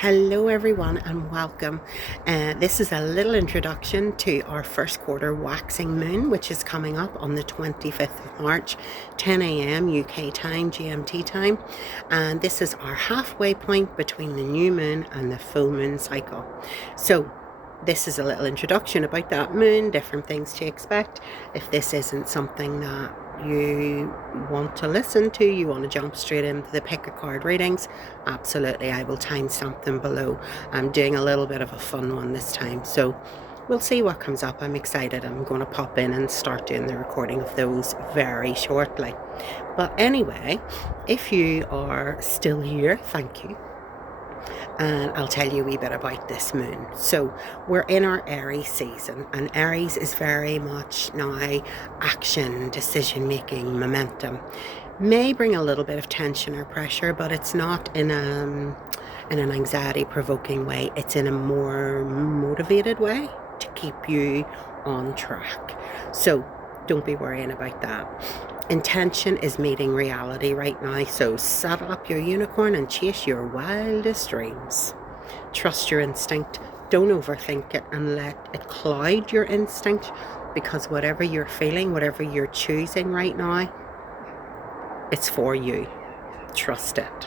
Hello everyone and welcome. This is a little introduction to our first quarter waxing moon, which is coming up on the 25th of March, 10 a.m. UK time, GMT time. And this is our halfway point between the new moon and the full moon cycle. So this is a little introduction about that moon, different things to expect. If this isn't something that you want to listen to, you want to jump straight into the pick a card readings, absolutely, I will timestamp them below. I'm doing a little bit of a fun one this time, so we'll see what comes up. I'm excited. I'm going to pop in and start doing the recording of those very shortly. But anyway, if you are still here, thank you. And I'll tell you a wee bit about this moon. So we're in our Aries season, and Aries is very much now action, decision making, momentum. May bring a little bit of tension or pressure, but it's not in an anxiety provoking way. It's in a more motivated way to keep you on track. So don't be worrying about that. Intention is meeting reality right now, so saddle up your unicorn and chase your wildest dreams. Trust your instinct, don't overthink it and let it cloud your instinct, because whatever you're feeling, whatever you're choosing right now, it's for you. Trust it.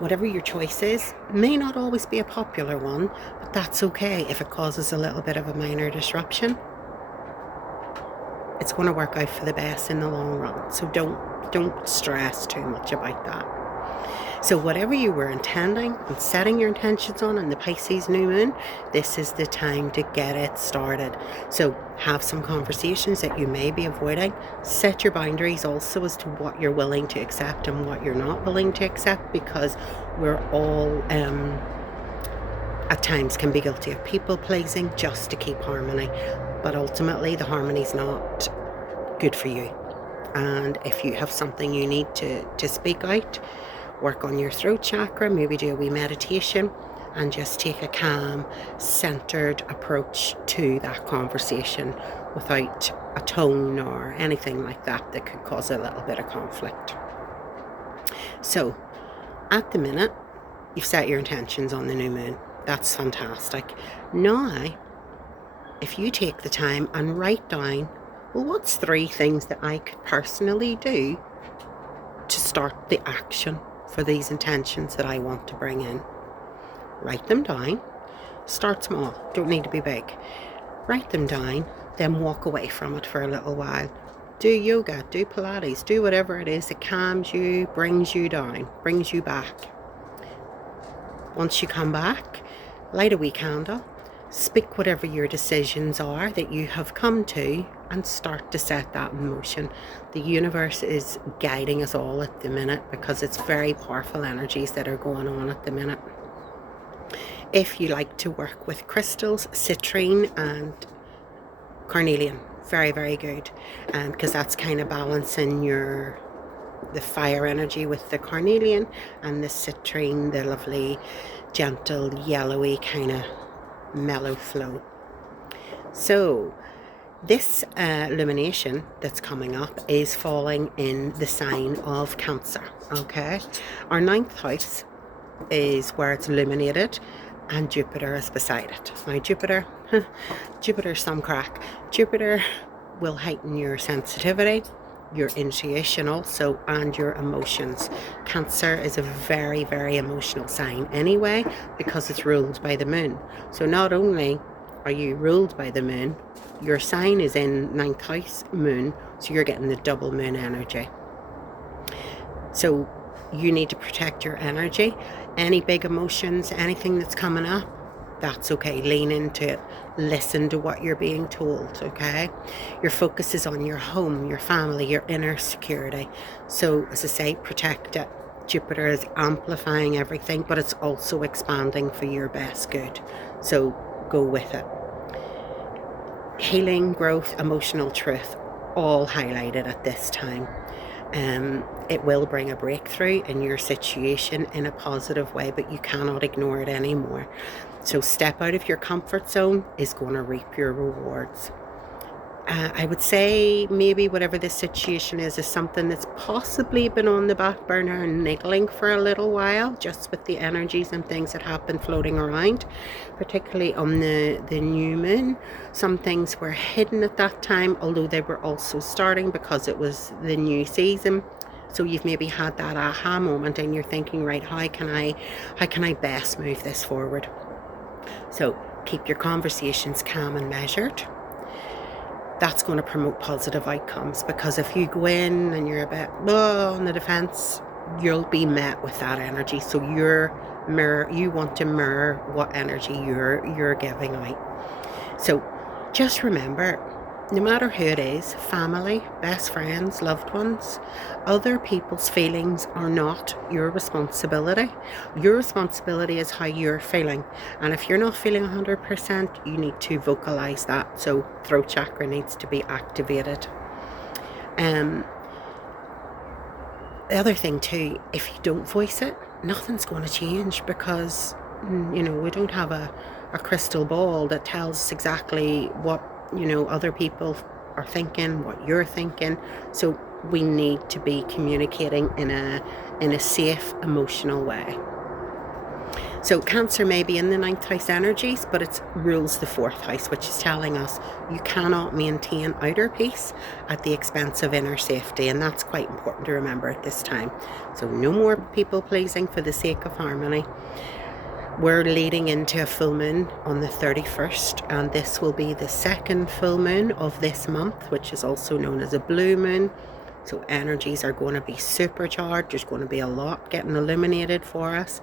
Whatever your choice is may not always be a popular one, but that's okay if it causes a little bit of a minor disruption. It's going to work out for the best in the long run. So don't stress too much about that. So whatever you were intending and setting your intentions on in the Pisces new moon, this is the time to get it started. So have some conversations that you may be avoiding. Set your boundaries also as to what you're willing to accept and what you're not willing to accept, because we're all at times can be guilty of people pleasing just to keep harmony. But ultimately the harmony is not good for you. And if you have something you need to speak out, work on your throat chakra, maybe do a wee meditation and just take a calm, centered approach to that conversation without a tone or anything like that that could cause a little bit of conflict. So at the minute, you've set your intentions on the new moon. That's fantastic. Now, if you take the time and write down, well, what's 3 things that I could personally do to start the action for these intentions that I want to bring in? Write them down. Start small. Don't need to be big. Write them down, then walk away from it for a little while. Do yoga, do Pilates, do whatever it is that calms you, brings you down, brings you back. Once you come back, light a wee candle. Speak whatever your decisions are that you have come to and start to set that in motion. The universe is guiding us all at the minute because it's very powerful energies that are going on at the minute. If you like to work with crystals, citrine and carnelian, very, very good. Because that's kind of balancing the fire energy with the carnelian, and the citrine, the lovely, gentle, yellowy kind of mellow flow. So this illumination that's coming up is falling in the sign of Cancer. Okay, our 9th house is where it's illuminated, and Jupiter is beside it. Now Jupiter's some crack. Jupiter will heighten your sensitivity, your intuition also, and your emotions. Cancer is a very, very emotional sign anyway, because it's ruled by the moon. So not only are you ruled by the moon, your sign is in 9th house moon, so you're getting the double moon energy. So you need to protect your energy. Any big emotions, anything that's coming up, that's okay. Lean into it. Listen to what you're being told, okay? Your focus is on your home, your family, your inner security. So, as I say, protect it. Jupiter is amplifying everything, but it's also expanding for your best good. So, go with it. Healing, growth, emotional truth, all highlighted at this time. It will bring a breakthrough in your situation in a positive way, but you cannot ignore it anymore. So step out of your comfort zone is going to reap your rewards. I would say maybe whatever this situation is something that's possibly been on the back burner and niggling for a little while, just with the energies and things that have been floating around, particularly on the new moon. Some things were hidden at that time, although they were also starting because it was the new season. So you've maybe had that aha moment and you're thinking, right, how can I best move this forward? So keep your conversations calm and measured. That's going to promote positive outcomes, because if you go in and you're a bit on the defense, you'll be met with that energy. So you want to mirror what energy you're giving out. So just remember, no matter who it is, family, best friends, loved ones, other people's feelings are not your responsibility. Your responsibility is how you're feeling. And if you're not feeling 100%, you need to vocalize that. So throat chakra needs to be activated. The other thing too, if you don't voice it, nothing's going to change, because we don't have a crystal ball that tells us exactly what other people are thinking, what you're thinking. So we need to be communicating in a safe, emotional way. So Cancer may be in the 9th house energies, but it rules the 4th house, which is telling us you cannot maintain outer peace at the expense of inner safety, and that's quite important to remember at this time. So no more people pleasing for the sake of harmony. We're leading into a full moon on the 31st, and this will be the 2nd full moon of this month, which is also known as a blue moon. So energies are going to be supercharged. There's going to be a lot getting illuminated for us.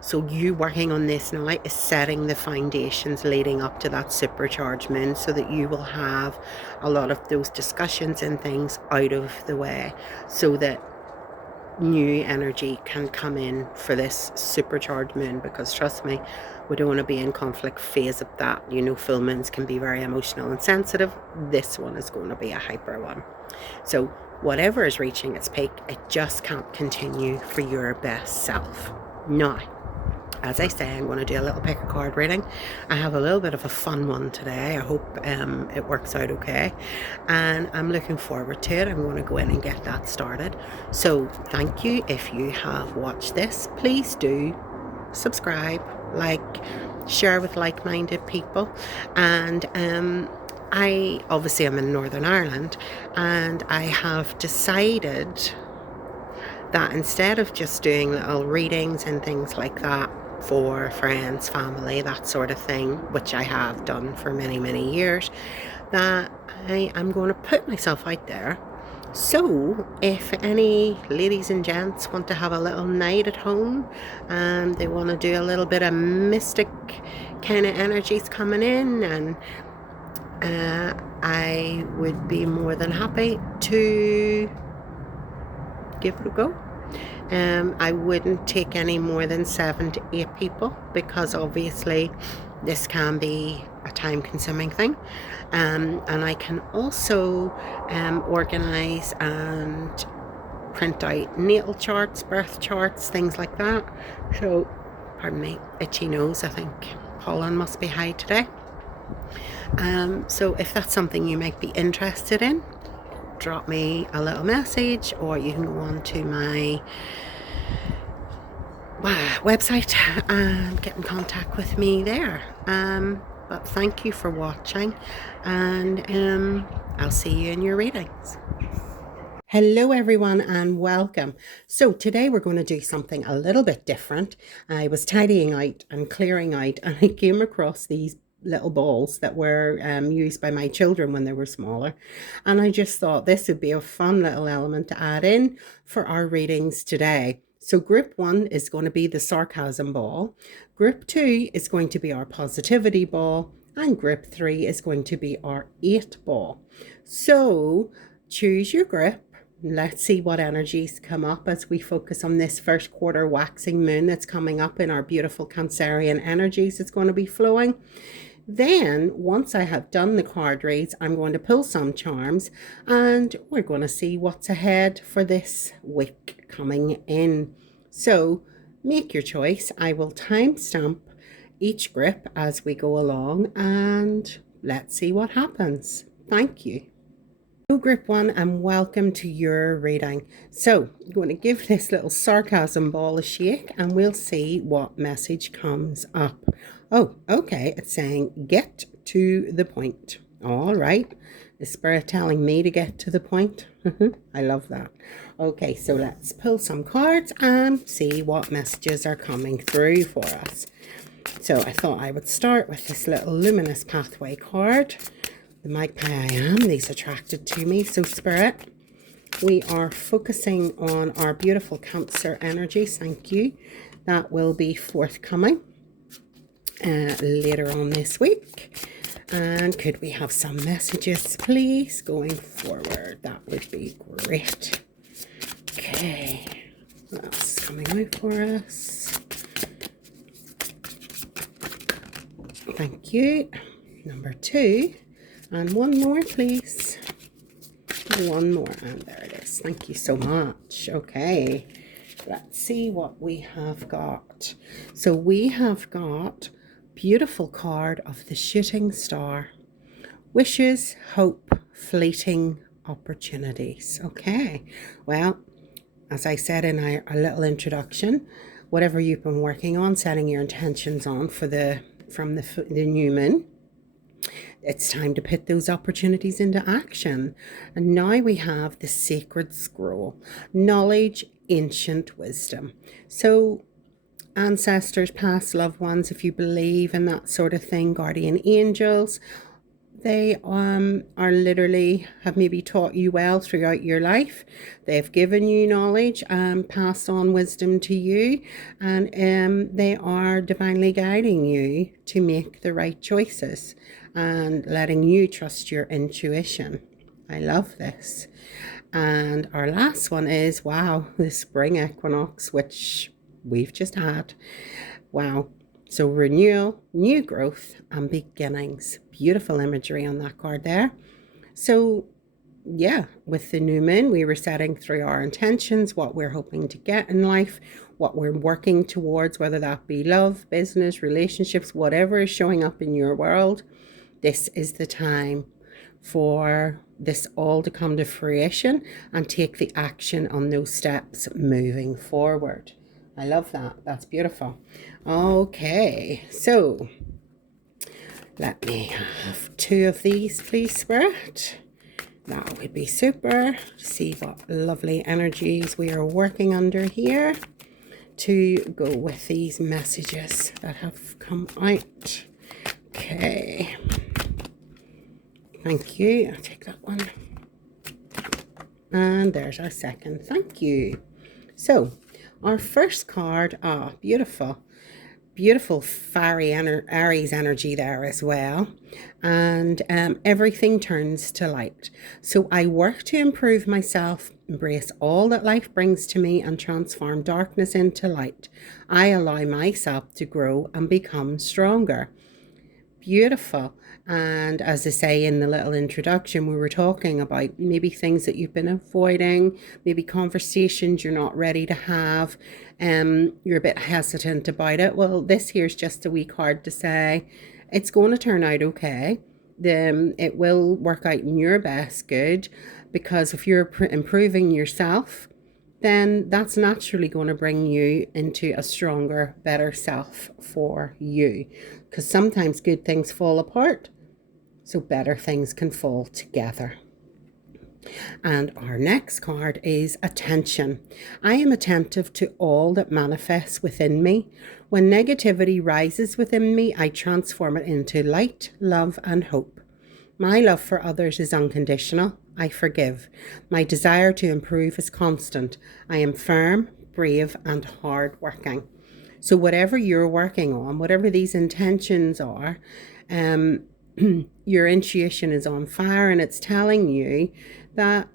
So you working on this now is setting the foundations leading up to that supercharged moon, so that you will have a lot of those discussions and things out of the way, so that new energy can come in for this supercharged moon. Because trust me, we don't want to be in conflict phase of that. Full moons can be very emotional and sensitive. This one is going to be a hyper one. So whatever is reaching its peak, it just can't continue for your best self. Now, as I say, I'm going to do a little pick a card reading. I have a little bit of a fun one today. I hope it works out okay, and I'm looking forward to it. I'm going to go in and get that started. So thank you. If you have watched this, please do subscribe, like, share with like-minded people. And I obviously am in Northern Ireland, and I have decided that instead of just doing little readings and things like that for friends, family, that sort of thing, which I have done for many, many years, that I am going to put myself out there. So if any ladies and gents want to have a little night at home and they want to do a little bit of mystic kind of energies coming in, and I would be more than happy to give it a go. I wouldn't take any more than 7 to 8 people, because obviously this can be a time-consuming thing. And I can also organise and print out natal charts, birth charts, things like that. So, pardon me, itchy nose. I think pollen must be high today. So if that's something you might be interested in, drop me a little message, or you can go on to my website and get in contact with me there. But thank you for watching, and I'll see you in your readings. Hello everyone, and welcome. So today we're going to do something a little bit different. I was tidying out and clearing out, and I came across these little balls that were used by my children when they were smaller, and I just thought this would be a fun little element to add in for our readings today. So group 1 is going to be the Sarcasm ball, group 2 is going to be our Positivity ball, and group 3 is going to be our 8 ball. So choose your group. Let's see what energies come up as we focus on this first quarter waxing moon that's coming up in our beautiful Cancerian energies. It's going to be flowing. Then, once I have done the card reads, I'm going to pull some charms, and we're going to see what's ahead for this week coming in. So, make your choice. I will timestamp each grip as we go along, and let's see what happens. Thank you. Hello, Group 1, and welcome to your reading. So, I'm going to give this little sarcasm ball a shake and we'll see what message comes up. Oh, okay, it's saying get to the point. All right. Is Spirit telling me to get to the point? I love that. Okay, so let's pull some cards and see what messages are coming through for us. So I thought I would start with this little luminous pathway card. The magpie I am, these attracted to me. So Spirit, we are focusing on our beautiful Cancer energies. Thank you. That will be forthcoming later on this week. And could we have some messages, please, going forward? That would be great. Okay. What else is coming out for us? Thank you. Number 2. And one more, please. One more, and there it is. Thank you so much. Okay, let's see what we have got. So we have got beautiful card of the shooting star. Wishes, hope, fleeting opportunities. Okay, well, as I said in our little introduction, whatever you've been working on, setting your intentions on for from the new moon, it's time to put those opportunities into action. And now we have the sacred scroll, knowledge, ancient wisdom. So ancestors, past loved ones, if you believe in that sort of thing, guardian angels, they are literally have maybe taught you well throughout your life. They've given you knowledge and passed on wisdom to you, and they are divinely guiding you to make the right choices and letting you trust your intuition. I love this. And our last one is, wow, the spring equinox, which we've just had. Wow. So renewal, new growth, and beginnings. Beautiful imagery on that card there. So yeah, with the new moon, we were setting through our intentions, what we're hoping to get in life, what we're working towards, whether that be love, business, relationships, whatever is showing up in your world. This is the time for this all to come to fruition and take the action on those steps moving forward. I love that. That's beautiful. Okay, so let me have 2 of these, please, Spirit. That would be super. See what lovely energies we are working under here to go with these messages that have come out. Okay. Thank you. I'll take that one. And there's our second. Thank you. So, our first card, beautiful. Beautiful fiery Aries energy there as well. And everything turns to light. So I work to improve myself, embrace all that life brings to me, and transform darkness into light. I allow myself to grow and become stronger. Beautiful. And as I say in the little introduction, we were talking about maybe things that you've been avoiding, maybe conversations you're not ready to have, you're a bit hesitant about it. Well, this here's just a wee card to say it's going to turn out okay. It will work out in your best good, because if you're improving yourself, then that's naturally going to bring you into a stronger, better self for you. Because sometimes good things fall apart, so better things can fall together. And our next card is attention. I am attentive to all that manifests within me. When negativity rises within me, I transform it into light, love, and hope. My love for others is unconditional. I forgive. My desire to improve is constant. I am firm, brave, and hardworking. So whatever you're working on, whatever these intentions are, your intuition is on fire, and it's telling you that,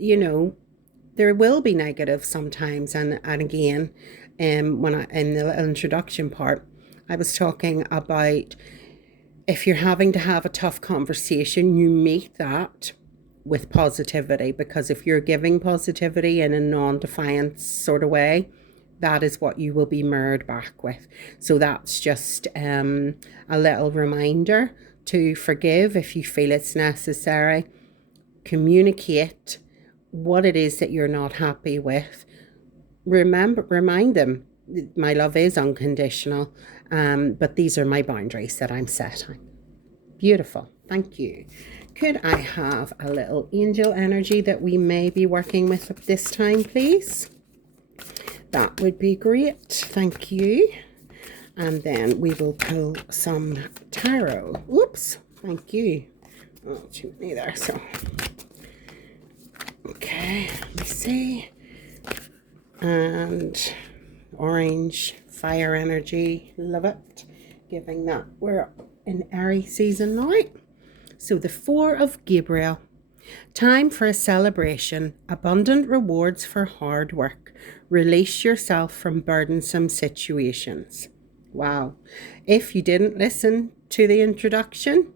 there will be negative sometimes. And again, when in the little introduction part, I was talking about if you're having to have a tough conversation, you meet that with positivity, because if you're giving positivity in a non-defiant sort of way, that is what you will be mirrored back with. So that's just a little reminder to forgive if you feel it's necessary, communicate what it is that you're not happy with. Remind them, my love is unconditional, but these are my boundaries that I'm setting. Beautiful. Thank you. Could I have a little angel energy that we may be working with at this time, please? That would be great. Thank you. And then we will pull some tarot. Oops. Thank you. Oh, too many there. So, okay. Let me see. And orange fire energy. Love it. Giving that. We're in Aries season now. So the Four of Gabriel. Time for a celebration. Abundant rewards for hard work. Release yourself from burdensome situations. Wow. If you didn't listen to the introduction,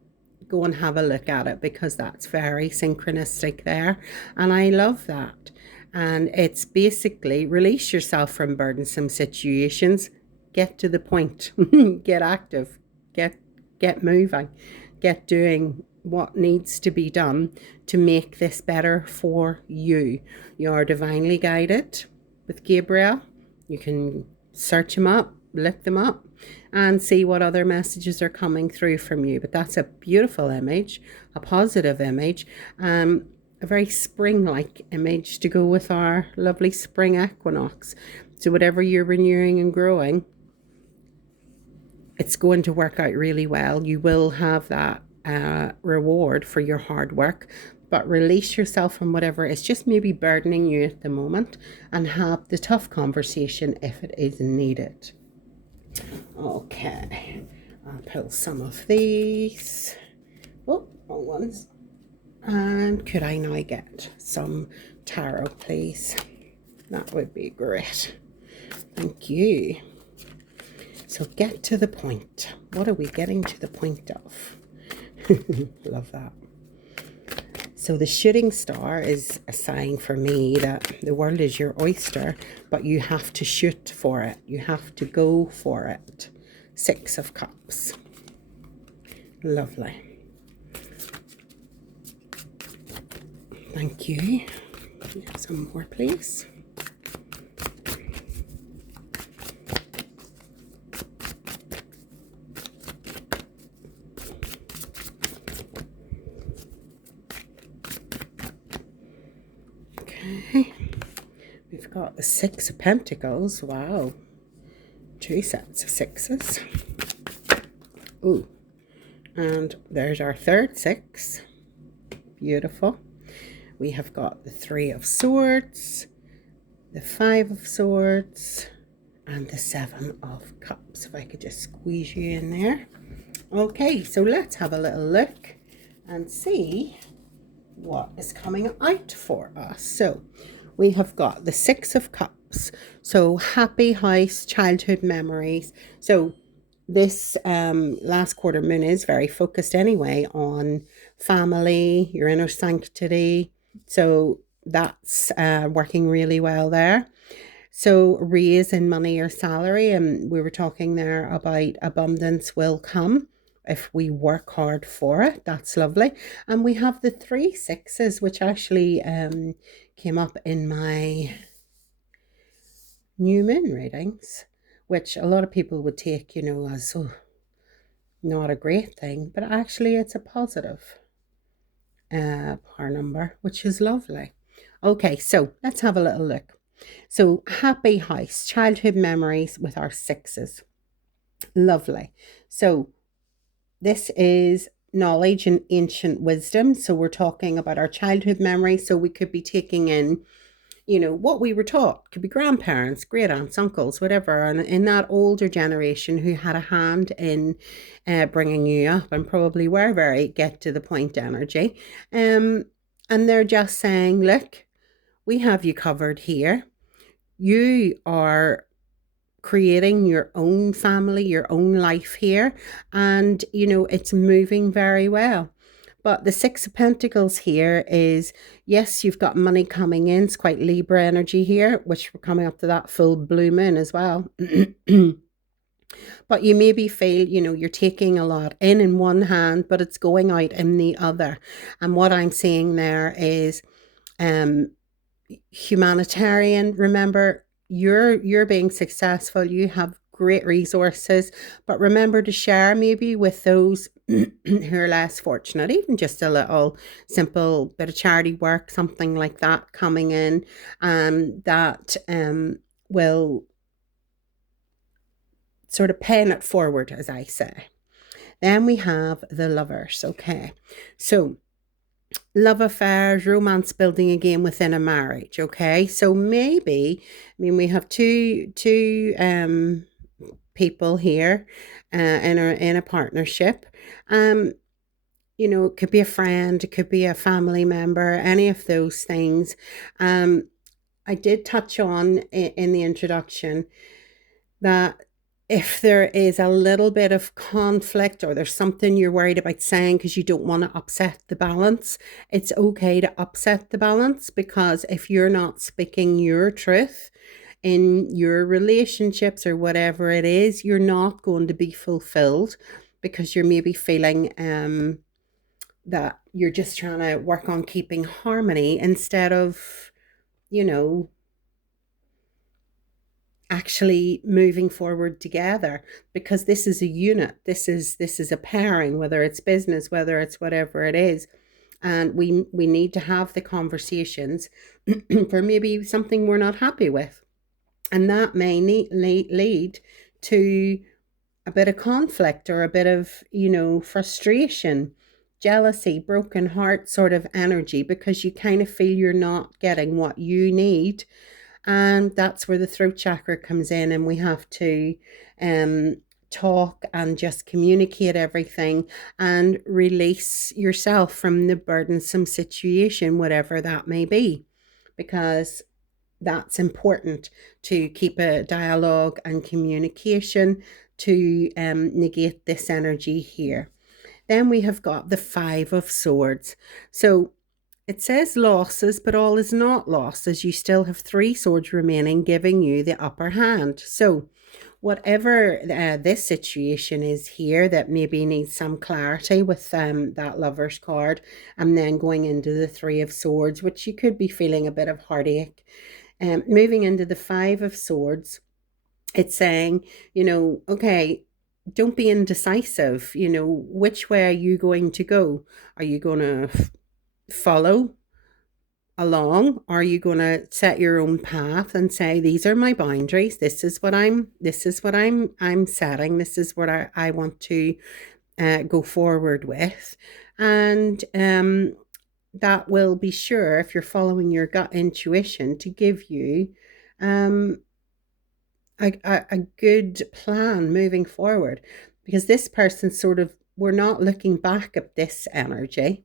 go and have a look at it, because that's very synchronistic there. And I love that. And it's basically release yourself from burdensome situations. Get to the point. Get active. Get moving. Get doing what needs to be done to make this better for you. You are divinely guided with Gabriel. You can search him up, look them up, and see what other messages are coming through from you. But that's a beautiful image, a positive image, a very spring-like image to go with our lovely spring equinox. So whatever you're renewing and growing, it's going to work out really well. You will have that reward for your hard work, but release yourself from whatever is just maybe burdening you at the moment, and have the tough conversation if it is needed. Okay, I'll pull some of these. Oh, wrong ones. And could I now get some tarot, please? That would be great. Thank you. So get to the point. What are we getting to the point of? Love that. So the shooting star is a sign for me that the world is your oyster, but you have to shoot for it. You have to go for it. 6 of Cups. Lovely. Thank you. Some more, please. Okay, we've got the 6 of Pentacles. Wow, 2 sets of 6s. Ooh, and there's our third 6. Beautiful. We have got the 3 of Swords, the 5 of Swords, and the 7 of Cups. If I could just squeeze you in there. Okay, so let's have a little look and see what is coming out for us. So we have got the 6 of Cups. So happy house, childhood memories. So this last quarter moon is very focused anyway on family, your inner sanctity. So that's working really well there. So raise in money or salary, and we were talking there about abundance will come if we work hard for it. That's lovely. And we have the 3 6s, which actually came up in my new moon readings, which a lot of people would take, as not a great thing, but actually it's a positive power number, which is lovely. Okay, so let's have a little look. So happy house, childhood memories with our 6s. Lovely. So this is knowledge and ancient wisdom. So we're talking about our childhood memories. So we could be taking in, what we were taught. Could be grandparents, great aunts, uncles, whatever. And in that older generation who had a hand in bringing you up, and probably were very get to the point energy. And they're just saying, look, we have you covered here. You are creating your own family, your own life here, and it's moving very well. But the 6 of Pentacles here is, yes, you've got money coming in. It's quite Libra energy here, which we're coming up to that full blue moon as well. but you maybe feel, you're taking a lot in one hand, but it's going out in the other. And what I'm seeing there is um, humanitarian. Remember, you're being successful. You have great resources, but remember to share maybe with those who are less fortunate, even just a little simple bit of charity work, something like that coming in, that will sort of paying it forward, as I say. Then we have the lovers. Okay, so love affairs, romance building again within a marriage. Okay, so maybe, we have two people here in a partnership. It could be a friend, it could be a family member, any of those things. I did touch on in the introduction that if there is a little bit of conflict or there's something you're worried about saying because you don't want to upset the balance, it's okay to upset the balance, because if you're not speaking your truth in your relationships or whatever it is, you're not going to be fulfilled, because you're maybe feeling that you're just trying to work on keeping harmony instead of, you know, actually moving forward together, because this is a unit, this is a pairing, whether it's business, whether it's whatever it is. And we need to have the conversations for maybe something we're not happy with, and that may lead to a bit of conflict or a bit of, frustration, jealousy, broken heart sort of energy, because you kind of feel you're not getting what you need. And that's where the throat chakra comes in, and we have to talk and just communicate everything and release yourself from the burdensome situation, whatever that may be, because that's important, to keep a dialogue and communication to negate this energy here. Then we have got the Five of Swords. So it says losses, but all is not lost, as you still have three swords remaining, giving you the upper hand. So whatever this situation is here that maybe needs some clarity with that Lover's card, and then going into the Three of Swords, which you could be feeling a bit of heartache. Moving into the Five of Swords, it's saying, okay, don't be indecisive. Which way are you going to go? Are you going to follow along? Are you going to set your own path and say, these are my boundaries, this is what I'm setting, this is what I want to go forward with? And that will be sure, if you're following your gut intuition, to give you a good plan moving forward, because this person sort of, we're not looking back at this energy.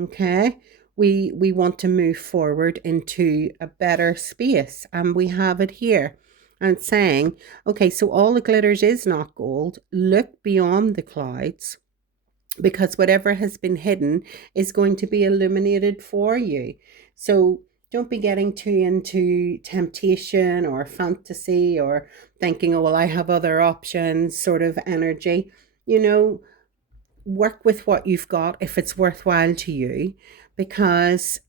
Okay, we want to move forward into a better space, and we have it here, and it's saying, okay, so all the glitters is not gold. Look beyond the clouds, because whatever has been hidden is going to be illuminated for you. So don't be getting too into temptation or fantasy or thinking, oh, well, I have other options sort of energy. Work with what you've got if it's worthwhile to you, because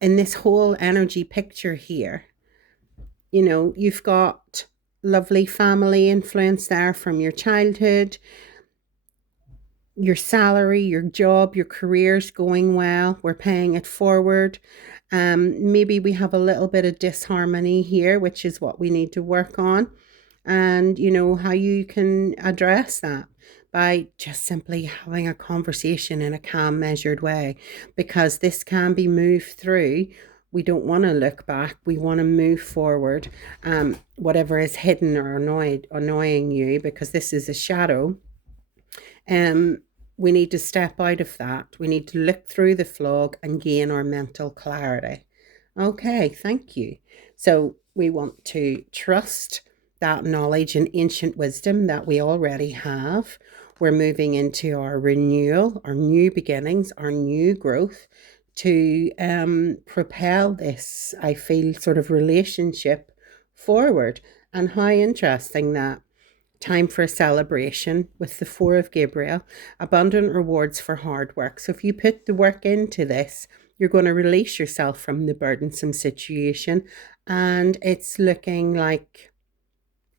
in this whole energy picture here, you've got lovely family influence there from your childhood, your salary, your job, your career's going well, we're paying it forward. Maybe we have a little bit of disharmony here, which is what we need to work on, and how you can address that by just simply having a conversation in a calm, measured way, because this can be moved through. We don't want to look back, we want to move forward. Whatever is hidden or annoying you, because this is a shadow, we need to step out of that. We need to look through the fog and gain our mental clarity. Okay, thank you. So we want to trust that knowledge and ancient wisdom that we already have. We're moving into our renewal, our new beginnings, our new growth, to propel this, I feel, sort of relationship forward. And how interesting that Time for a celebration with the Four of Gabriel, abundant rewards for hard work. So if you put the work into this, you're going to release yourself from the burdensome situation, and it's looking like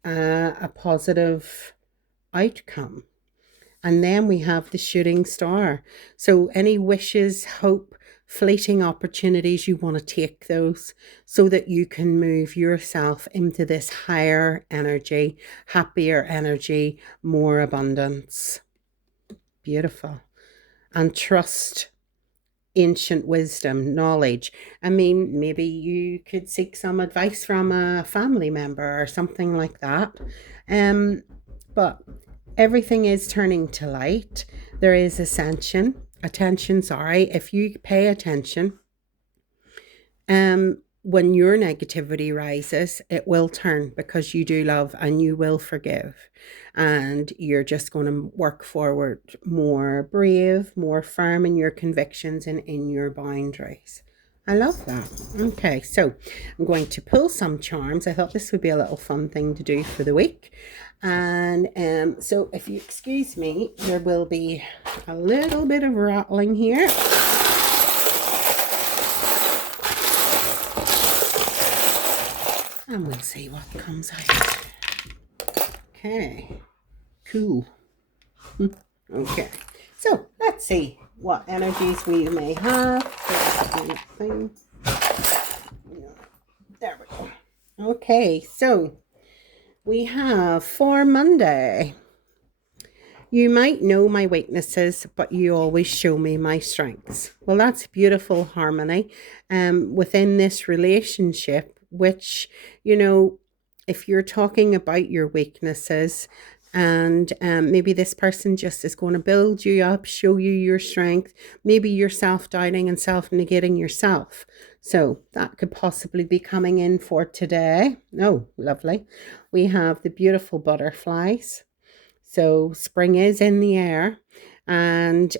a positive outcome. And then we have the shooting star. So any wishes, hope, fleeting opportunities, you want to take those so that you can move yourself into this higher energy, happier energy, more abundance. Beautiful. And trust ancient wisdom, knowledge. I mean, maybe you could seek some advice from a family member or something like that. But everything is turning to light. There is attention, sorry. If you pay attention, when your negativity rises, it will turn, because you do love and you will forgive. And you're just going to work forward more brave, more firm in your convictions and in your boundaries. I love that. Okay, so I'm going to pull some charms. I thought this would be a little fun thing to do for the week. And so if you excuse me, there will be a little bit of rattling here. And we'll see what comes out. Okay, cool. Okay, so let's see what energies we may have. There we go. Okay, so we have for Monday. You might know my weaknesses, but you always show me my strengths. Well, that's beautiful harmony within this relationship, which, if you're talking about your weaknesses, and maybe this person just is going to build you up, show you your strength. Maybe you're self-doubting and self-negating yourself. So that could possibly be coming in for today. Oh, lovely. We have the beautiful butterflies. So spring is in the air, and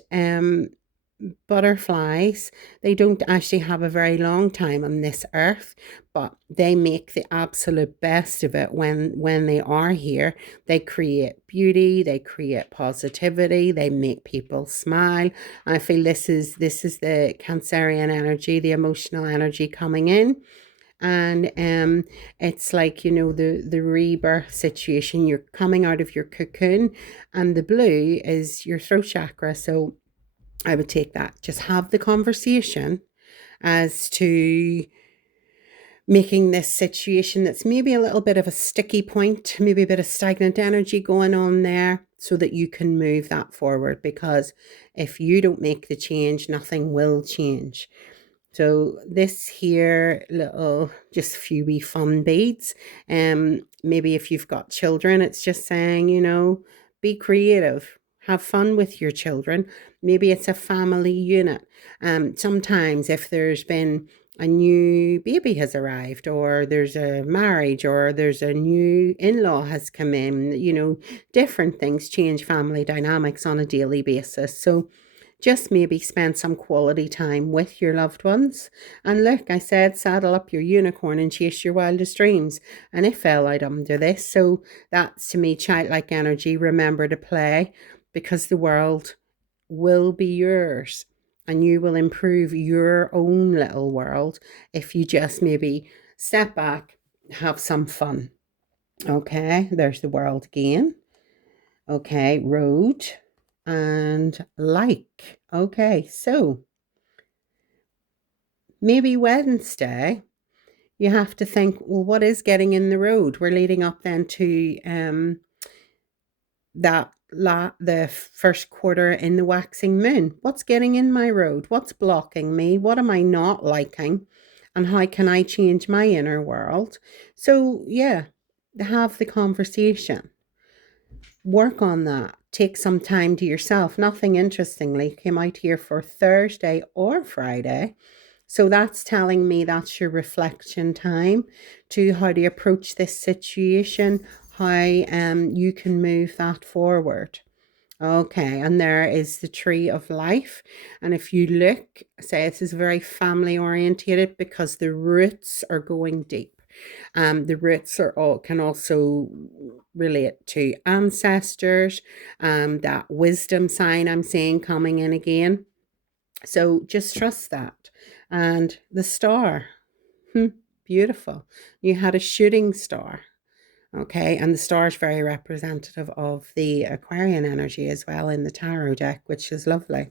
butterflies, they don't actually have a very long time on this earth, but they make the absolute best of it when they are here. They create beauty, they create positivity, they make people smile. I feel this is the Cancerian energy, the emotional energy coming in. And it's like, the rebirth situation. You're coming out of your cocoon, and the blue is your throat chakra. So I would take that. Just have the conversation as to making this situation that's maybe a little bit of a sticky point, maybe a bit of stagnant energy going on there, so that you can move that forward. Because if you don't make the change, nothing will change. So this here little, just a few wee fun beads. Maybe if you've got children, it's just saying, be creative, have fun with your children. Maybe it's a family unit. Sometimes if there's been a new baby has arrived, or there's a marriage, or there's a new in-law has come in, different things change family dynamics on a daily basis. So just maybe spend some quality time with your loved ones. And look, I said saddle up your unicorn and chase your wildest dreams. And it fell out under this. So that's, to me, childlike energy. Remember to play, because the world will be yours. And you will improve your own little world if you just maybe step back, have some fun. Okay, there's the world again. Okay, road and like. Okay, so maybe Wednesday you have to think, well, what is getting in the road? We're leading up then to the first quarter in the waxing moon. What's getting in my road? What's blocking me? What am I not liking? And how can I change my inner world? So yeah, have the conversation. Work on that. Take some time to yourself. Nothing, interestingly, came out here for Thursday or Friday. So that's telling me that's your reflection time to how to approach this situation, how you can move that forward. Okay, and there is the tree of life. And if you look, say this is very family orientated, because the roots are going deep. The roots can also relate to ancestors, that wisdom sign I'm seeing coming in again. So just trust that. And the star, beautiful. You had a shooting star. Okay, and the star is very representative of the Aquarian energy as well in the tarot deck, which is lovely.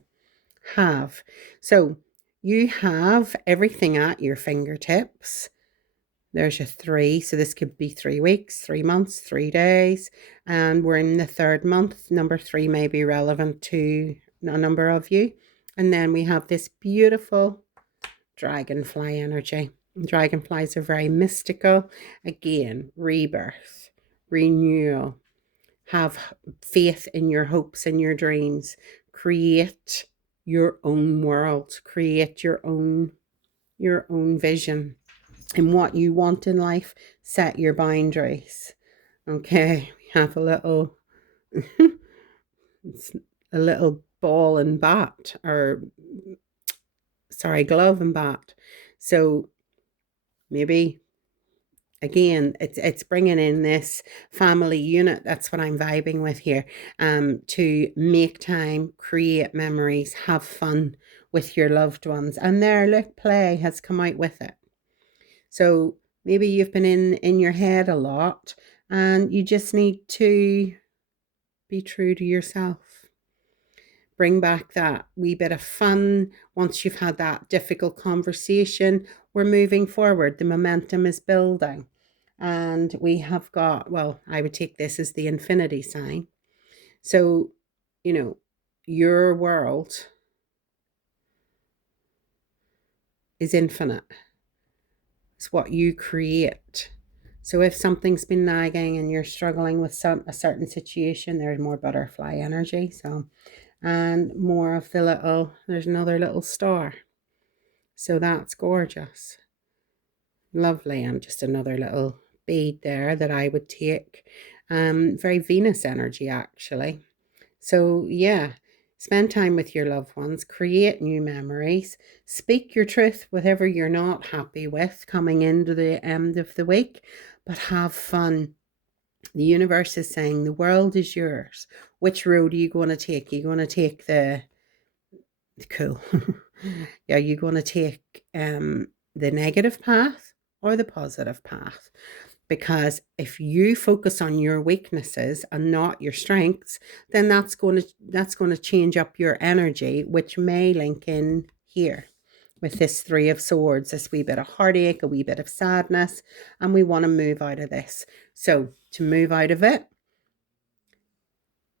So you have everything at your fingertips. There's your 3, so this could be 3 weeks, 3 months, 3 days, and we're in the 3rd month. Number 3 may be relevant to a number of you. And then we have this beautiful dragonfly energy. Dragonflies are very mystical. Again, rebirth, renewal. Have faith in your hopes and your dreams. Create your own world. Create your own vision and what you want in life. Set your boundaries. Okay, we have a little a little ball and bat, or sorry, glove and bat. So maybe again, it's bringing in this family unit. That's what I'm vibing with here. To make time, create memories, have fun with your loved ones. And there, look, play has come out with it. So maybe you've been in your head a lot, and you just need to be true to yourself. Bring back that wee bit of fun. Once you've had that difficult conversation, we're moving forward. The momentum is building. And we have got, well, I would take this as the infinity sign. So, your world is infinite. It's what you create. So if something's been nagging and you're struggling with a certain situation, there's more butterfly energy. So, and more of there's another little star. So that's gorgeous. Lovely. And just another little bead there that I would take. Very Venus energy, actually. So yeah, spend time with your loved ones, create new memories, speak your truth, whatever you're not happy with coming into the end of the week, but have fun. The universe is saying the world is yours. Which road are you going to take? Are you going to take the cool? Are you going to take the negative path or the positive path? Because if you focus on your weaknesses and not your strengths, then that's going to change up your energy, which may link in here with this 3 of Swords, this wee bit of heartache, a wee bit of sadness, and we want to move out of this. So to move out of it,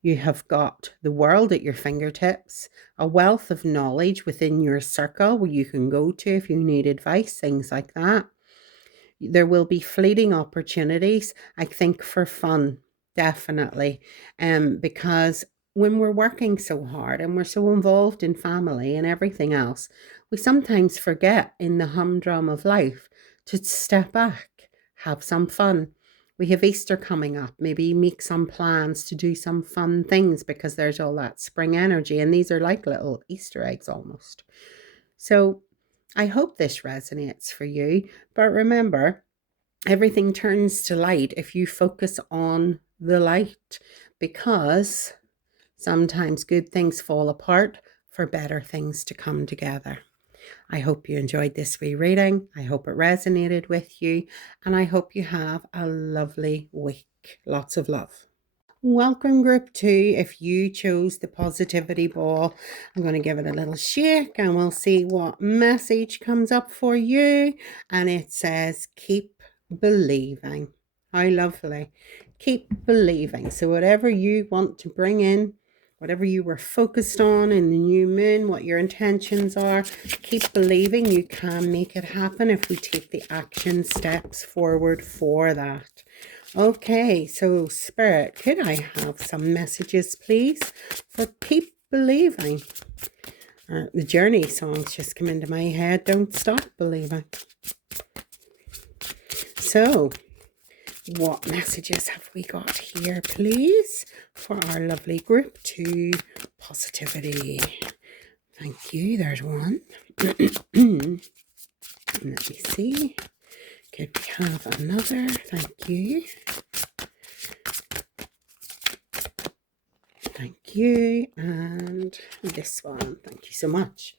you have got the world at your fingertips, a wealth of knowledge within your circle where you can go to if you need advice, things like that. There will be fleeting opportunities, I think, for fun, definitely. Because when we're working so hard and we're so involved in family and everything else, we sometimes forget in the humdrum of life to step back, have some fun. We have Easter coming up. Maybe make some plans to do some fun things because there's all that spring energy, and these are like little Easter eggs almost. So I hope this resonates for you. But remember, everything turns to light if you focus on the light, because sometimes good things fall apart for better things to come together. I hope you enjoyed this wee reading. I hope it resonated with you, and I hope you have a lovely week. Lots of love. Welcome group 2. If you chose the positivity ball, I'm going to give it a little shake and we'll see what message comes up for you. And it says, keep believing. How lovely. Keep believing. So whatever you want to bring in, whatever you were focused on in the new moon, what your intentions are, keep believing you can make it happen if we take the action steps forward for that. Okay, so Spirit, could I have some messages, please, for keep believing? The Journey songs just come into my head. Don't stop believing. So, what messages have we got here, please, for our lovely group 2 positivity? Thank you. There's one. Let me see. Could we have another? Thank you. Thank you. And this one. Thank you so much.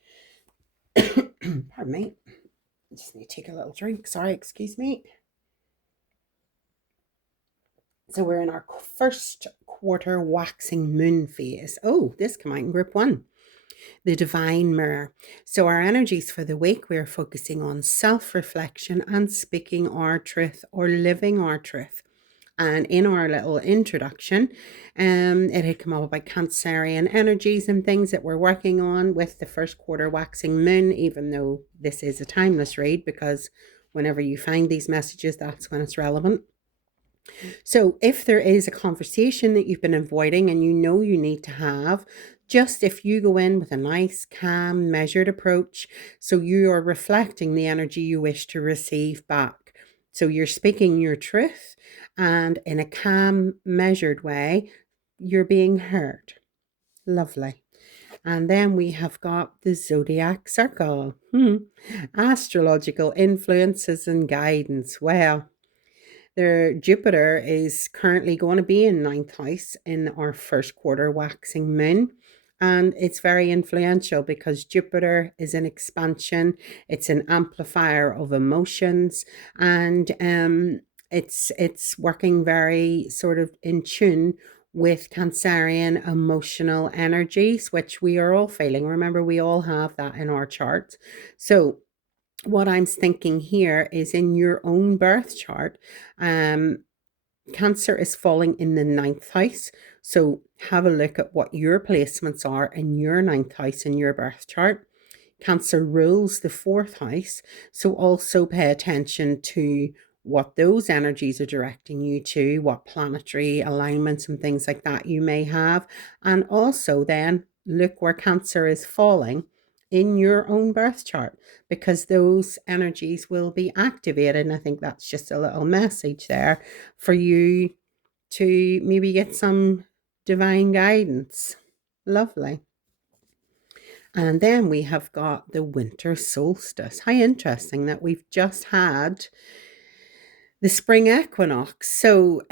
Pardon me. I just need to take a little drink. Sorry, excuse me. So we're in our first quarter waxing moon phase. Oh, this came out in group 1. The divine mirror. So our energies for the week, we're focusing on self-reflection and speaking our truth or living our truth. And in our little introduction, it had come up about Cancerian energies and things that we're working on with the first quarter waxing moon, even though this is a timeless read, because whenever you find these messages, that's when it's relevant. So if there is a conversation that you've been avoiding and you know you need to have, just if you go in with a nice, calm, measured approach, so you are reflecting the energy you wish to receive back. So you're speaking your truth, and in a calm, measured way, you're being heard. Lovely. And then we have got the zodiac circle. Astrological influences and guidance. Well, their Jupiter is currently going to be in 9th house in our first quarter waxing moon. And it's very influential because Jupiter is an expansion. It's an amplifier of emotions, and it's working very sort of in tune with Cancerian emotional energies, which we are all feeling. Remember, we all have that in our charts. So what I'm thinking here is in your own birth chart, Cancer is falling in the 9th house. So have a look at what your placements are in your 9th house in your birth chart. Cancer rules the 4th house. So also pay attention to what those energies are directing you to, what planetary alignments and things like that you may have. And also then look where Cancer is falling in your own birth chart, because those energies will be activated. And I think that's just a little message there for you to maybe get some divine guidance. Lovely. And then we have got the winter solstice. How interesting that we've just had the spring equinox. So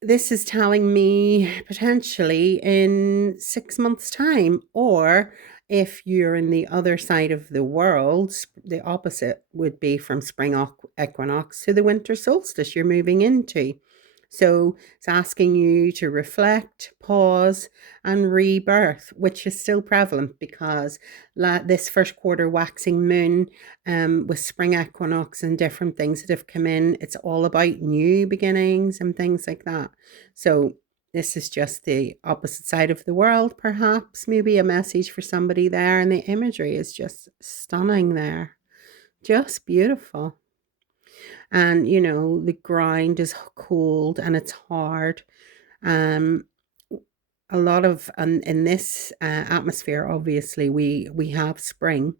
this is telling me potentially in 6 months' time, or if you're in the other side of the world, the opposite would be from spring equinox to the winter solstice you're moving into. So it's asking you to reflect, pause, and rebirth, which is still prevalent because this first quarter waxing moon with spring equinox and different things that have come in, it's all about new beginnings and things like that. So this is just the opposite side of the world, perhaps, maybe a message for somebody there. And the imagery is just stunning there. Just beautiful. And, you know, the ground is cold and it's hard. A lot of, in this atmosphere, obviously, we have spring.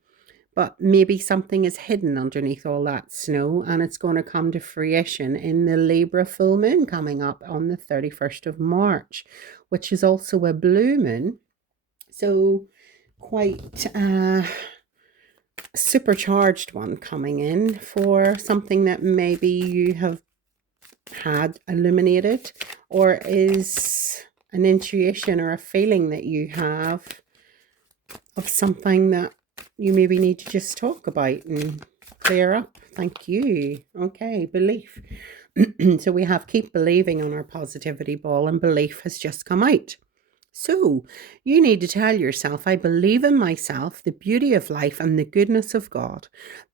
But maybe something is hidden underneath all that snow, and it's going to come to fruition in the Libra full moon coming up on the 31st of March, which is also a blue moon. So quite a supercharged one coming in for something that maybe you have had illuminated, or is an intuition or a feeling that you have of something that you maybe need to just talk about and clear up. Thank you. Okay, belief. So we have keep believing on our positivity ball, and belief has just come out. So you need to tell yourself, I believe in myself, the beauty of life, and the goodness of God.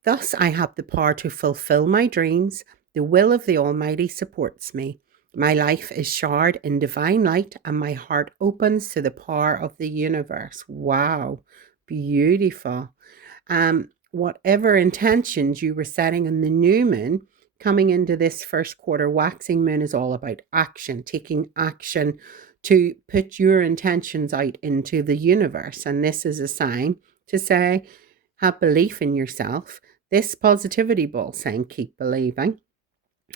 Thus I have the power to fulfill my dreams. The will of the Almighty supports me. My life is showered in divine light, and my heart opens to the power of the universe. Wow. Beautiful. Whatever intentions you were setting in the new moon, coming into this first quarter waxing moon is all about action, taking action to put your intentions out into the universe. And this is a sign to say, have belief in yourself. This positivity ball saying, keep believing.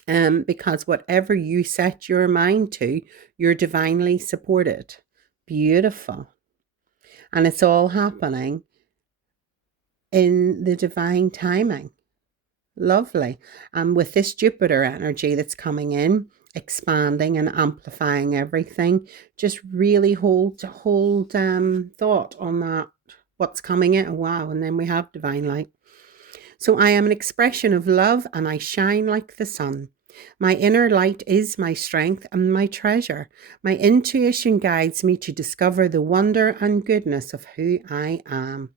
Because whatever you set your mind to, you're divinely supported. Beautiful. And it's all happening in the divine timing. Lovely. And with this Jupiter energy that's coming in, expanding and amplifying everything, just really hold thought on that, what's coming in. Wow. And then we have divine light. So I am an expression of love and I shine like the sun. My inner light is my strength and my treasure. My intuition guides me to discover the wonder and goodness of who I am.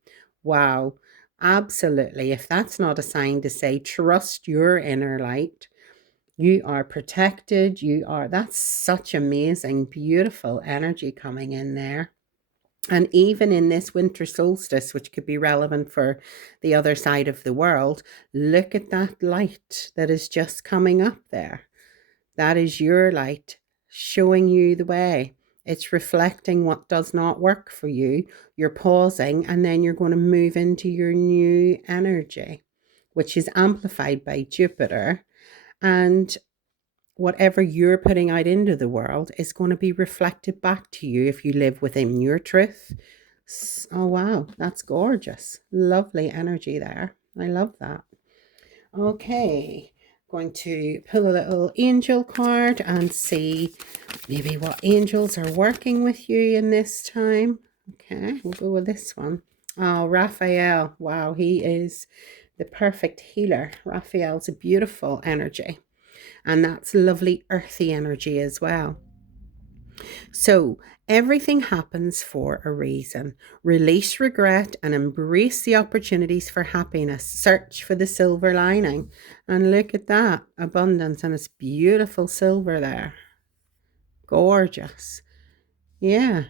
Wow, absolutely. If that's not a sign to say, trust your inner light. You are protected. That's such amazing, beautiful energy coming in there. And even in this winter solstice, which could be relevant for the other side of the world, look at that light that is just coming up there. That is your light showing you the way. It's reflecting what does not work for you. You're pausing and then you're going to move into your new energy, which is amplified by Jupiter. And whatever you're putting out into the world is going to be reflected back to you if you live within your truth. Oh, wow. That's gorgeous. Lovely energy there. I love that. Okay. Going to pull a little angel card and see maybe what angels are working with you in this time. Okay. We'll go with this one. Oh, Raphael. Wow. He is the perfect healer. Raphael's a beautiful energy. And that's lovely earthy energy as well. So everything happens for a reason. Release regret and embrace the opportunities for happiness. Search for the silver lining. And look at that, abundance, and it's beautiful silver there. Gorgeous. Yeah,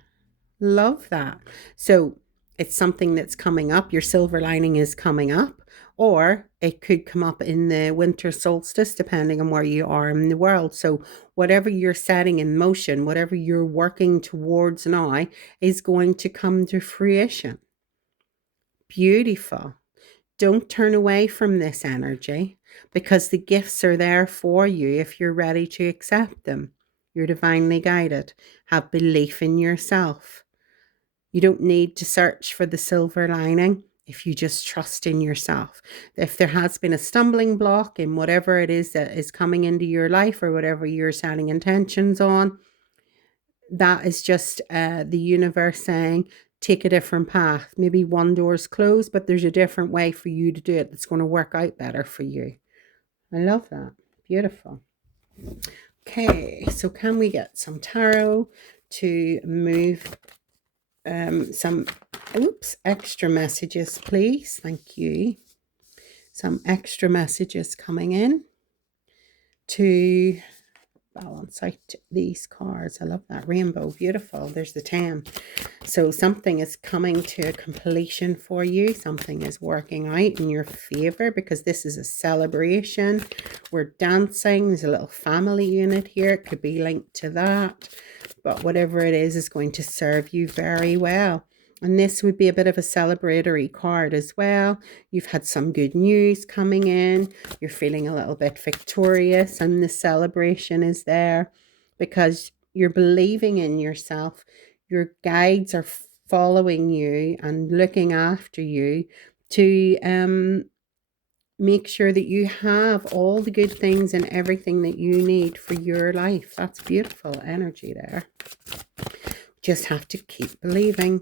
love that. So it's something that's coming up. Your silver lining is coming up, or it could come up in the winter solstice, depending on where you are in the world. So whatever you're setting in motion, whatever you're working towards now is going to come to fruition. Beautiful. Don't turn away from this energy because the gifts are there for you if you're ready to accept them. You're divinely guided. Have belief in yourself. You don't need to search for the silver lining if you just trust in yourself. If there has been a stumbling block in whatever it is that is coming into your life or whatever you're setting intentions on, that is just the universe saying, take a different path. Maybe one door's closed, but there's a different way for you to do it that's going to work out better for you. I love that. Beautiful. Okay, so can we get some tarot to move some extra messages, please? Thank you. Some extra messages coming in to balance out these cards. I love that rainbow. Beautiful. There's the 10. So something is coming to a completion for you. Something is working out in your favor because this is a celebration. We're dancing. There's a little family unit here. It could be linked to that. But whatever it is going to serve you very well. And this would be a bit of a celebratory card as well. You've had some good news coming in. You're feeling a little bit victorious and the celebration is there because you're believing in yourself. Your guides are following you and looking after you to make sure that you have all the good things and everything that you need for your life. That's beautiful energy there. Just have to keep believing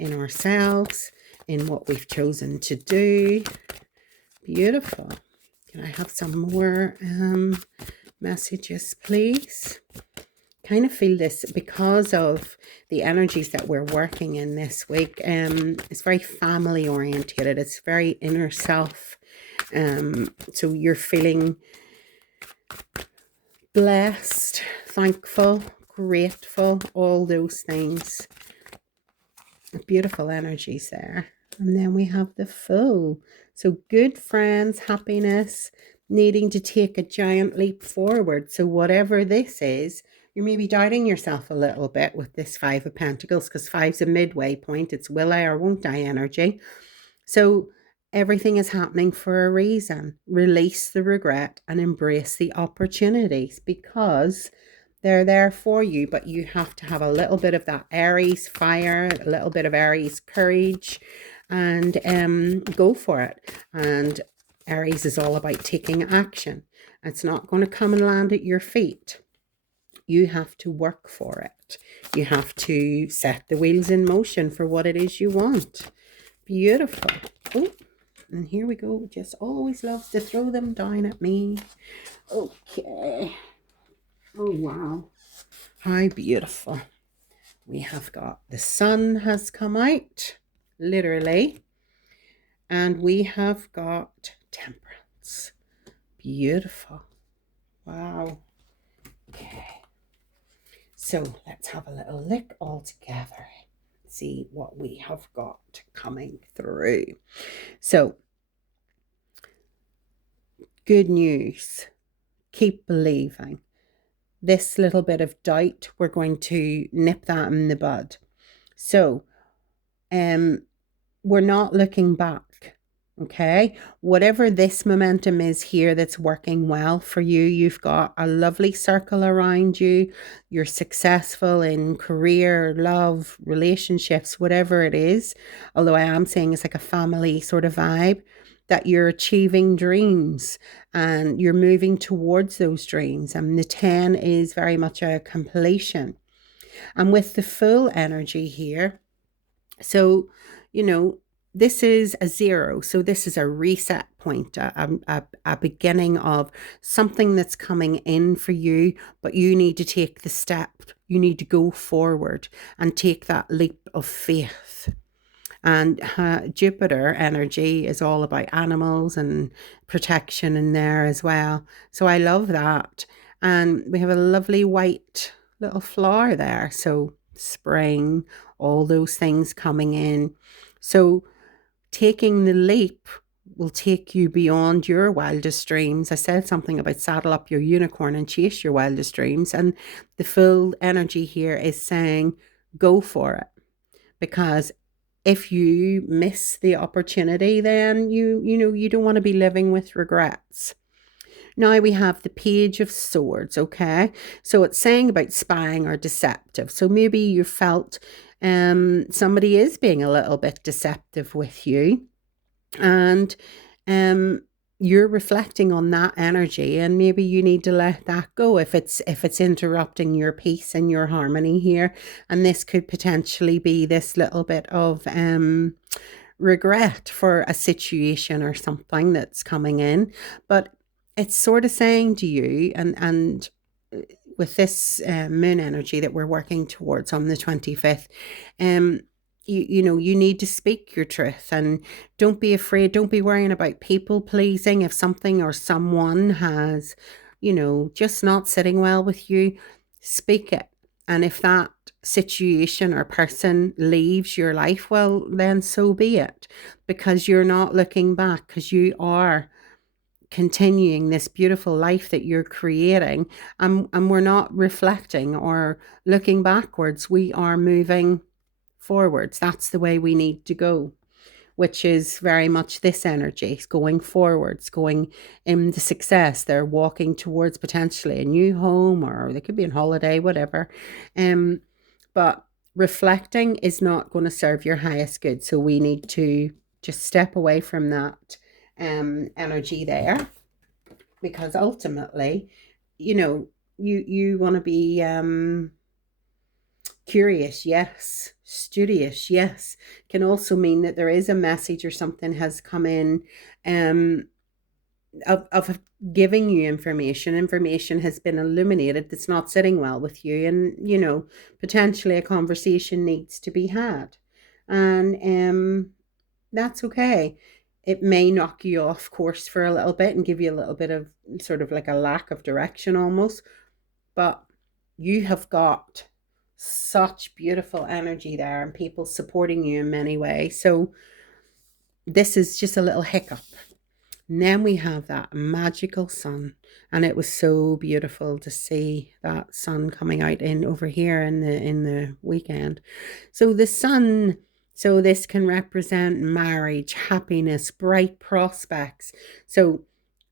in ourselves, in what we've chosen to do. Beautiful. Can I have some more messages, please? Kind of feel this because of the energies that we're working in this week. It's very family oriented. It's very inner self. So you're feeling blessed, thankful, grateful, all those things. Beautiful energies there. And then we have the Fool. So good friends, happiness, needing to take a giant leap forward. So whatever this is, you're maybe doubting yourself a little bit with this 5 of Pentacles because 5's a midway point. It's will I or won't I energy. So everything is happening for a reason. Release the regret and embrace the opportunities because they're there for you, but you have to have a little bit of that Aries fire, a little bit of Aries courage, and go for it. And Aries is all about taking action. It's not going to come and land at your feet. You have to work for it. You have to set the wheels in motion for what it is you want. Beautiful. Oh, and here we go. Just always loves to throw them down at me. Okay. Oh, wow. How beautiful. We have got the sun has come out, literally. And we have got temperance. Beautiful. Wow. Okay. So let's have a little look all together. See what we have got coming through. So, good news. Keep believing. This little bit of doubt, we're going to nip that in the bud. So, we're not looking back. Okay, whatever this momentum is here that's working well for you, you've got a lovely circle around you. You're successful in career, love, relationships, whatever it is. Although I am saying it's like a family sort of vibe, that you're achieving dreams and you're moving towards those dreams. And the 10 is very much a completion. And with the full energy here, so, this is a 0. So this is a reset point, a beginning of something that's coming in for you, but you need to take the step. You need to go forward and take that leap of faith. And Jupiter energy is all about animals and protection in there as well. So I love that. And we have a lovely white little flower there. So spring, all those things coming in. So taking the leap will take you beyond your wildest dreams. I said something about saddle up your unicorn and chase your wildest dreams. And the full energy here is saying, go for it. Because if you miss the opportunity, then you don't want to be living with regrets. Now we have the Page of Swords, okay? So it's saying about spying or deceptive. So maybe you felt somebody is being a little bit deceptive with you, and you're reflecting on that energy, and maybe you need to let that go if it's interrupting your peace and your harmony here. And this could potentially be this little bit of regret for a situation or something that's coming in. But it's sort of saying to you, and with this moon energy that we're working towards on the 25th, you need to speak your truth, and don't be afraid. Don't be worrying about people pleasing. If something or someone has, just not sitting well with you, speak it. And if that situation or person leaves your life, well, then so be it, because you're not looking back, because you are continuing this beautiful life that you're creating, and we're not reflecting or looking backwards. We are moving forwards. That's the way we need to go, which is very much this energy, going forwards, going into success. They're walking towards potentially a new home, or they could be on holiday, whatever. But reflecting is not going to serve your highest good. So we need to just step away from that energy there, because ultimately, you want to be curious, yes. Studious, yes. Can also mean that there is a message or something has come in of giving you information. Information has been illuminated that's not sitting well with you, and potentially a conversation needs to be had, and that's okay. It may knock you off course for a little bit and give you a little bit of sort of like a lack of direction almost, but you have got such beautiful energy there and people supporting you in many ways. So this is just a little hiccup. And then we have that magical sun, and it was so beautiful to see that sun coming out in over here in the weekend. So the sun, so this can represent marriage, happiness, bright prospects. So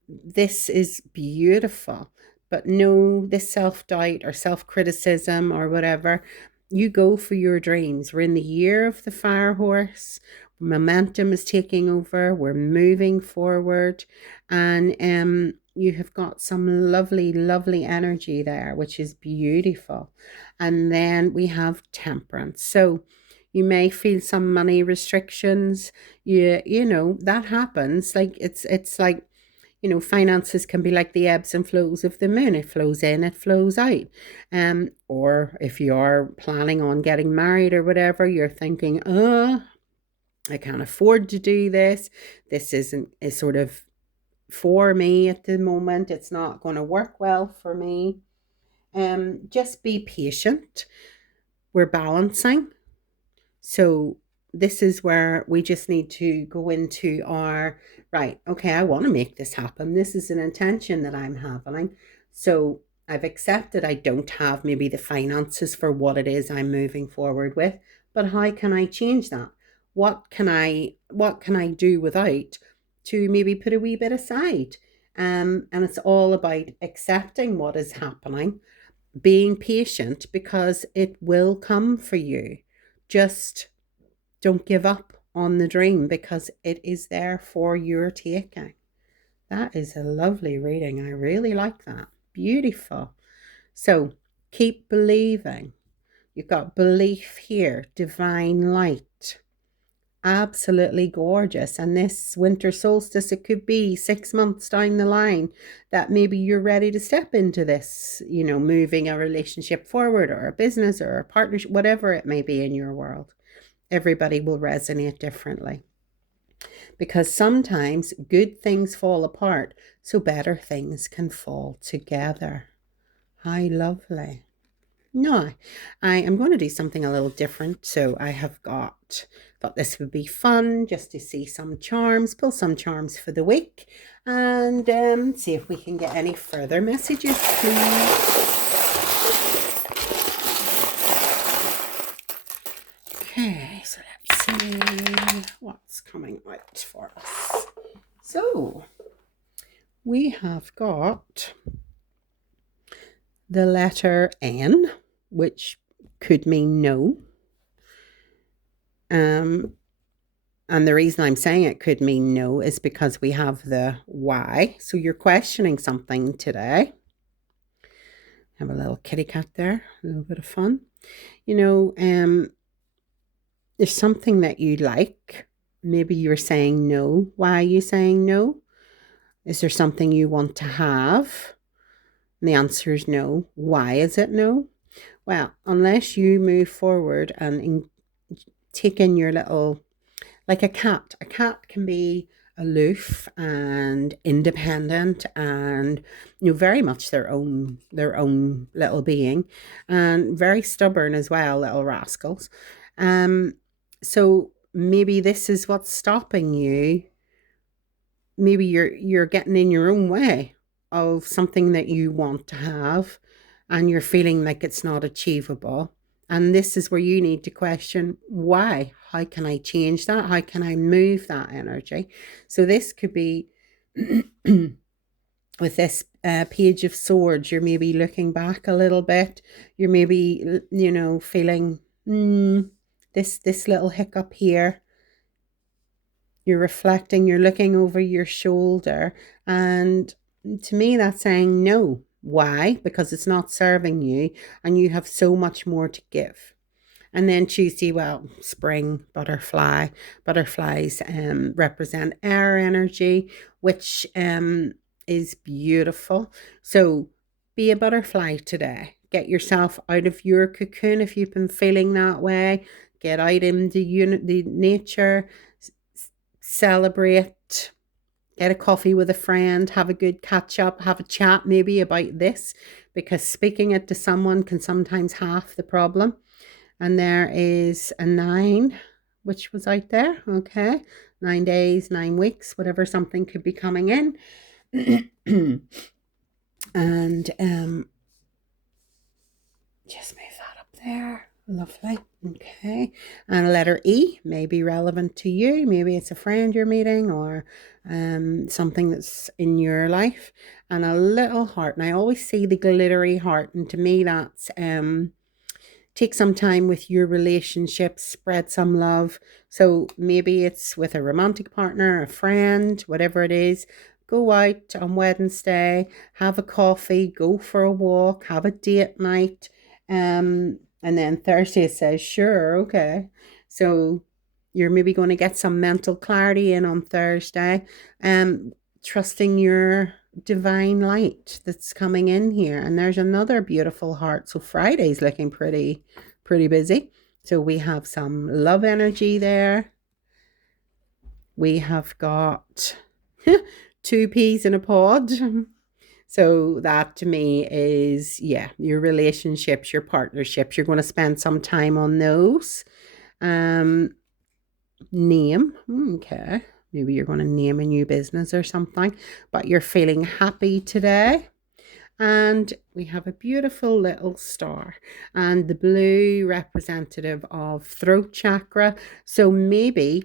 this is beautiful. But no, this self-doubt or self-criticism or whatever, you go for your dreams. We're in the year of the fire horse. Momentum is taking over. We're moving forward. And you have got some lovely, lovely energy there, which is beautiful. And then we have temperance. So you may feel some money restrictions. You know, that happens. Like it's like, you know, finances can be like the ebbs and flows of the moon. It flows in, it flows out. Or if you're planning on getting married or whatever, you're thinking, I can't afford to do this. This isn't is sort of for me at the moment. It's not going to work well for me. Just be patient. We're balancing. So this is where we just need to go into our right. Okay, I want to make this happen. This is an intention that I'm having. So I've accepted I don't have maybe the finances for what it is I'm moving forward with, but how can I change that? What can I do without to maybe put a wee bit aside? And it's all about accepting what is happening, being patient because it will come for you. Just don't give up on the dream because it is there for your taking. That is a lovely reading. I really like that. Beautiful. So keep believing. You've got belief here, divine light. Absolutely gorgeous. And this winter solstice, it could be 6 months down the line that maybe you're ready to step into this, you know, moving a relationship forward or a business or a partnership, whatever it may be in your world. Everybody will resonate differently because sometimes good things fall apart so better things can fall together. How lovely. No, I am going to do something a little different. So I have thought this would be fun just to see some charms, pull some charms for the week, and see if we can get any further messages, please. Okay, so let's see what's coming out for us. So we have got the letter N, which could mean no. And the reason I'm saying it could mean no is because we have the Y. So you're questioning something today. Have a little kitty cat there, a little bit of fun. You know, there's something that you like. Maybe you're saying no. Why are you saying no? Is there something you want to have? And the answer is no. Why is it no? Well, unless you move forward and take in your little, like a cat. A cat can be aloof and independent and, you know, very much their own little being, and very stubborn as well, little rascals. So maybe this is what's stopping you. Maybe you're getting in your own way of something that you want to have and you're feeling like it's not achievable. And this is where you need to question why. How can I change that? How can I move that energy? So this could be with this Page of Swords, you're maybe looking back a little bit. You're maybe, you know, feeling this little hiccup here. You're reflecting, you're looking over your shoulder. And to me, that's saying no. Why? Because it's not serving you and you have so much more to give. And then Tuesday, well, spring, butterfly. Butterflies represent air energy, which is beautiful. So be a butterfly today. Get yourself out of your cocoon if you've been feeling that way. Get out into the nature, celebrate, get a coffee with a friend, have a good catch up, have a chat maybe about this, because speaking it to someone can sometimes half the problem. And there is a 9, which was out there. Okay. 9 days, 9 weeks, whatever, something could be coming in. And just move that up there. Lovely. Okay. And a letter E may be relevant to you. Maybe it's a friend you're meeting or something that's in your life. And a little heart. And I always see the glittery heart. And to me, that's take some time with your relationships, spread some love. So maybe it's with a romantic partner, a friend, whatever it is. Go out on Wednesday, have a coffee, go for a walk, have a date night. And then Thursday says, sure, okay. So you're maybe going to get some mental clarity in on Thursday. Trusting your divine light that's coming in here. And there's another beautiful heart. So Friday's looking pretty busy. So we have some love energy there. We have got two peas in a pod. So that to me is, yeah, your relationships, your partnerships. You're going to spend some time on those. Name. Okay. Maybe you're going to name a new business or something, but you're feeling happy today. And we have a beautiful little star, and the blue representative of throat chakra. So maybe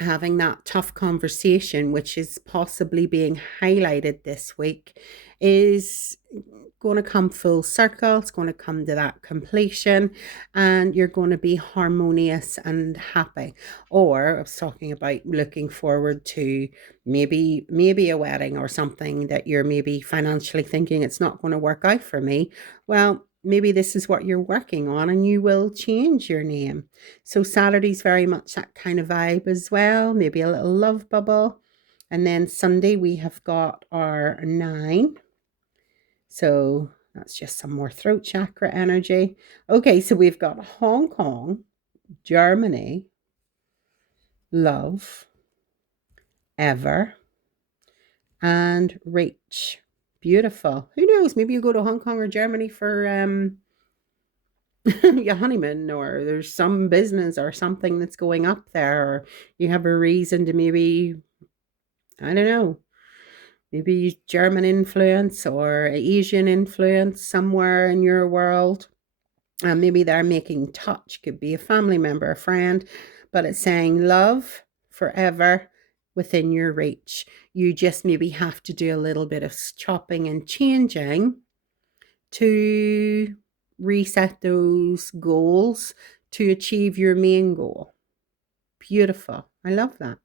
having that tough conversation, which is possibly being highlighted this week, is going to come full circle. It's going to come to that completion, and you're going to be harmonious and happy. Or I was talking about looking forward to maybe a wedding or something that you're maybe financially thinking it's not going to work out for me. Well, maybe this is what you're working on, and you will change your name. So Saturday's very much that kind of vibe as well. Maybe a little love bubble. And then Sunday we have got our 9. So that's just some more throat chakra energy. Okay, so we've got Hong Kong, Germany, love, ever, and reach. Beautiful. Who knows? Maybe you go to Hong Kong or Germany for your honeymoon, or there's some business or something that's going up there, or you have a reason to maybe, I don't know, maybe German influence or Asian influence somewhere in your world. And maybe they're making touch, could be a family member, a friend, but it's saying love forever within your reach. You just maybe have to do a little bit of chopping and changing to reset those goals to achieve your main goal. Beautiful. I love that.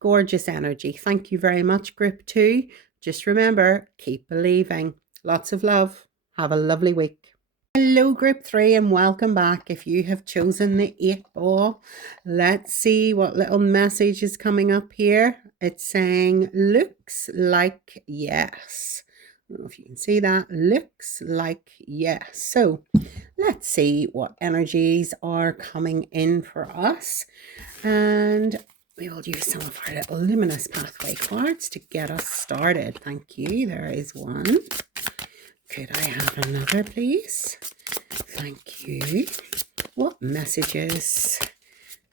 Gorgeous energy. Thank you very much, Group 2. Just remember, keep believing. Lots of love. Have a lovely week. Hello, Group 3, and welcome back. If you have chosen the 8 ball, let's see what little message is coming up here. It's saying, looks like yes. I don't know if you can see that. Looks like yes. So let's see what energies are coming in for us. And we will use some of our little luminous pathway cards to get us started. Thank you. There is one. Could I have another, please? Thank you. What messages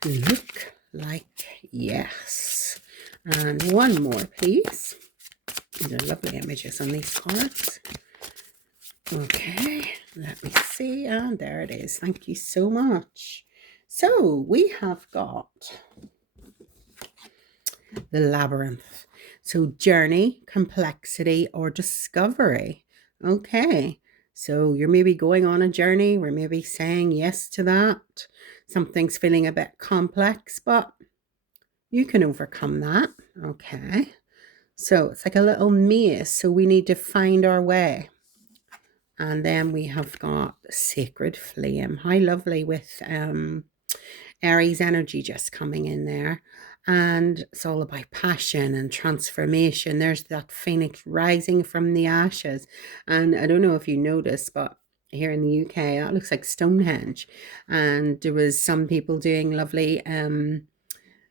look like yes? And one more, please. These are lovely images on these cards. Okay, let me see. And there it is. Thank you so much. So we have got the labyrinth. So journey, complexity, or discovery. Okay, so you're maybe going on a journey. We're maybe saying yes to that. Something's feeling a bit complex, but you can overcome that. Okay, so it's like a little maze. So we need to find our way. And then we have got sacred flame. How lovely, with Aries energy just coming in there. And it's all about passion and transformation. There's that phoenix rising from the ashes. And I don't know if you noticed, but here in the UK, that looks like Stonehenge. And there was some people doing lovely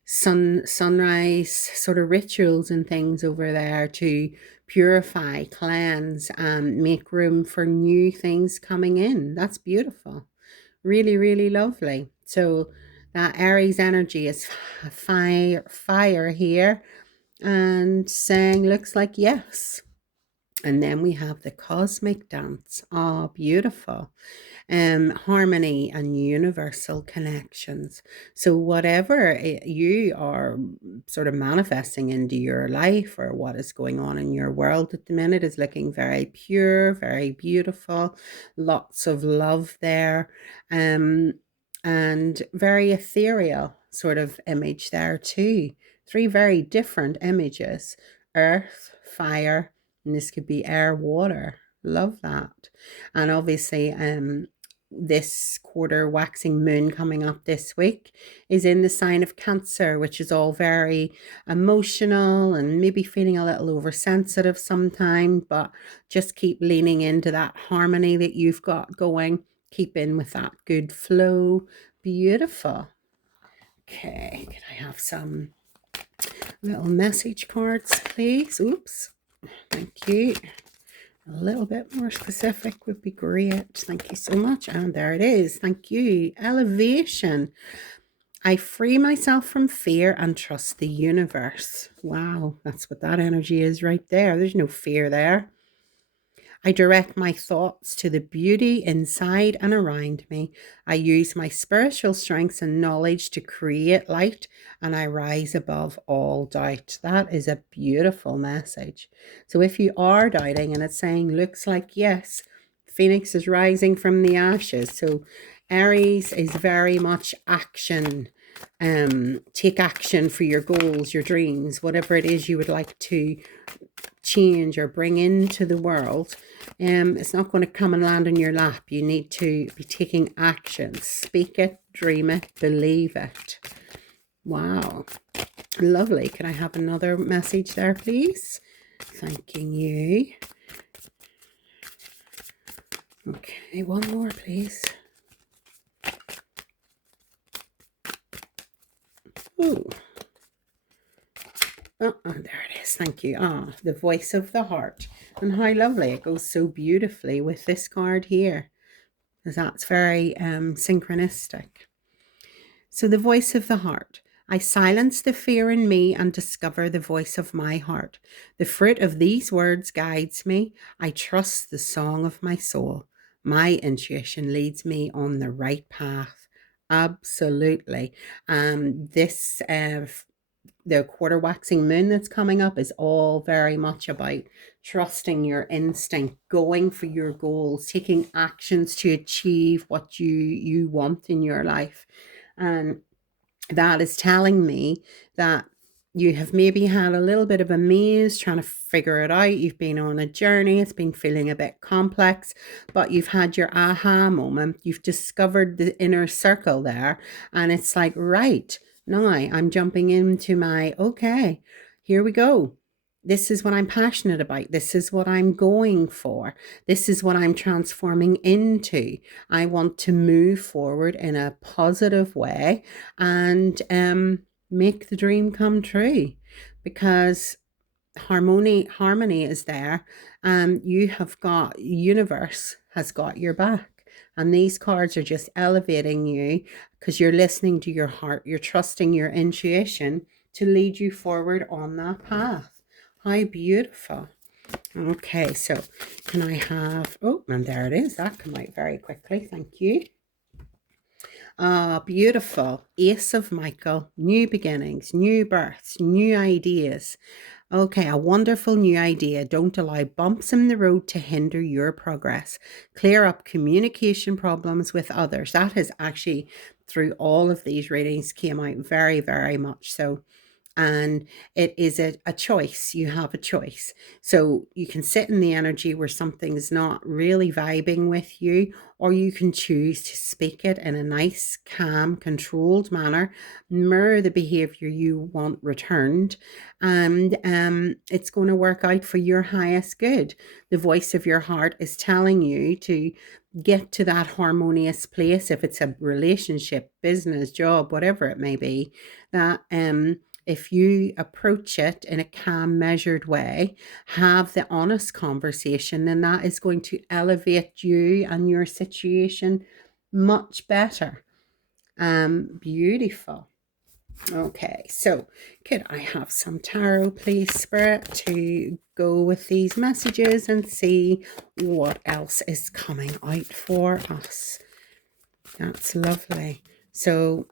sunrise sort of rituals and things over there to purify, cleanse, and make room for new things coming in. That's beautiful. Really, really lovely. So that Aries energy is fire here, and saying looks like yes. And then we have the cosmic dance. Oh, beautiful. harmony and universal connections. So whatever you are sort of manifesting into your life, or what is going on in your world at the minute, is looking very pure, very beautiful, lots of love there, um, and very ethereal sort of image there too. Three very different images: earth, fire, and this could be air, water. Love that. And obviously, this quarter waxing moon coming up this week is in the sign of Cancer, which is all very emotional and maybe feeling a little oversensitive sometimes, but just keep leaning into that harmony that you've got going. Keep in with that good flow. Beautiful. Okay, can I have some little message cards, please? Oops. Thank you. A little bit more specific would be great. Thank you so much. And there it is. Thank you. Elevation. I free myself from fear and trust the universe. Wow, that's what that energy is right there. There's no fear there. I direct my thoughts to the beauty inside and around me. I use my spiritual strengths and knowledge to create light, and I rise above all doubt. That is a beautiful message. So if you are doubting and it's saying, looks like yes, Phoenix is rising from the ashes. So Aries is very much action. Take action for your goals, your dreams, whatever it is you would like to change or bring into the world. It's not going to come and land in your lap. You need to be taking action. Speak it, dream it, believe it. Wow. Lovely. Can I have another message there, please? Thanking you. Okay, one more, please. Ooh. Oh, there it is. Thank you. Ah, the voice of the heart. And how lovely. It goes so beautifully with this card here, because that's very synchronistic. So the voice of the heart. I silence the fear in me and discover the voice of my heart. The fruit of these words guides me. I trust the song of my soul. My intuition leads me on the right path. Absolutely. This the quarter waxing moon that's coming up is all very much about trusting your instinct, going for your goals, taking actions to achieve what you want in your life. And that is telling me that you have maybe had a little bit of a maze trying to figure it out. You've been on a journey. It's been feeling a bit complex, but you've had your aha moment. You've discovered the inner circle there. And it's like, right, now I'm jumping into my, okay, here we go. This is what I'm passionate about. This is what I'm going for. This is what I'm transforming into. I want to move forward in a positive way and make the dream come true, because harmony is there, and you have got, universe has got your back. And these cards are just elevating you because you're listening to your heart. You're trusting your intuition to lead you forward on that path. How beautiful. Okay, so can I have, oh, and there it is. That came out very quickly. Thank you. Ah, beautiful. Ace of Michael. New beginnings, new births, new ideas. Okay, a wonderful new idea. Don't allow bumps in the road to hinder your progress. Clear up communication problems with others. That has actually, through all of these readings, came out very, very much so. And it is a choice. You have a choice. So you can sit in the energy where something's not really vibing with you, or you can choose to speak it in a nice, calm, controlled manner, mirror the behavior you want returned, and it's going to work out for your highest good. The voice of your heart is telling you to get to that harmonious place, if it's a relationship, business, job, whatever it may be, that if you approach it in a calm, measured way, have the honest conversation, then that is going to elevate you and your situation much better. Beautiful. Okay, so could I have some tarot, please, Spirit, to go with these messages and see what else is coming out for us? That's lovely. So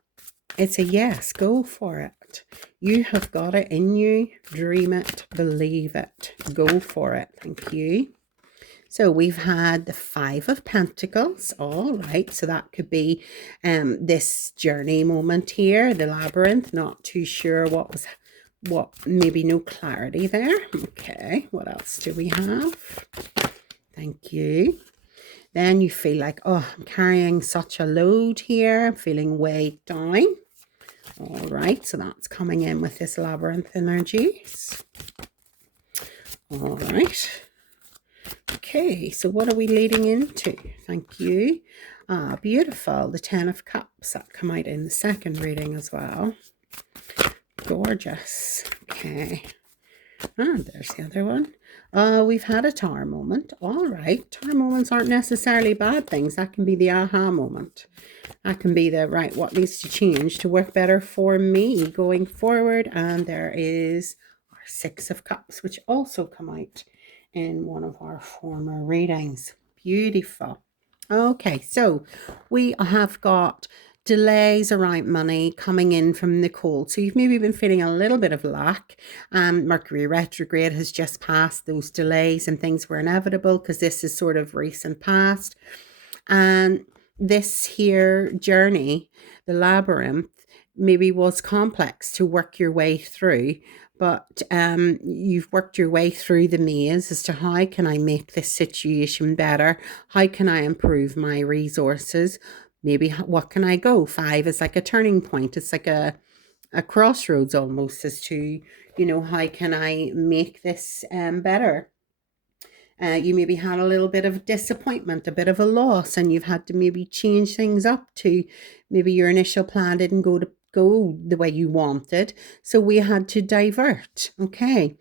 it's a yes, go for it. You have got it in you. Dream it, believe it. Go for it. Thank you. So we've had the Five of Pentacles. All right. So that could be this journey moment here, the labyrinth. Not too sure what, maybe no clarity there. Okay. What else do we have? Thank you. Then you feel like, oh, I'm carrying such a load here. I'm feeling weighed down. All right. So that's coming in with this labyrinth energies. All right. Okay, so what are we leading into? Thank you. Ah, beautiful. The Ten of Cups that come out in the second reading as well. Gorgeous. Okay. Ah, there's the other one. We've had a Tower moment. All right. Tower moments aren't necessarily bad things. That can be the aha moment. That can be the, right, what needs to change to work better for me going forward. And there is our Six of Cups, which also come out in one of our former readings. Beautiful. Okay, so we have got delays around money coming in from the cold. So you've maybe been feeling a little bit of lack. Mercury retrograde has just passed. Those delays and things were inevitable because this is sort of recent past. And this here journey, the labyrinth, maybe was complex to work your way through, but you've worked your way through the maze as to how can I make this situation better? How can I improve my resources? Maybe what can I go? 5 is like a turning point. It's like a crossroads almost as to, how can I make this better? You maybe had a little bit of disappointment, a bit of a loss, and you've had to maybe change things up to maybe your initial plan didn't go the way you wanted. So we had to divert. Okay.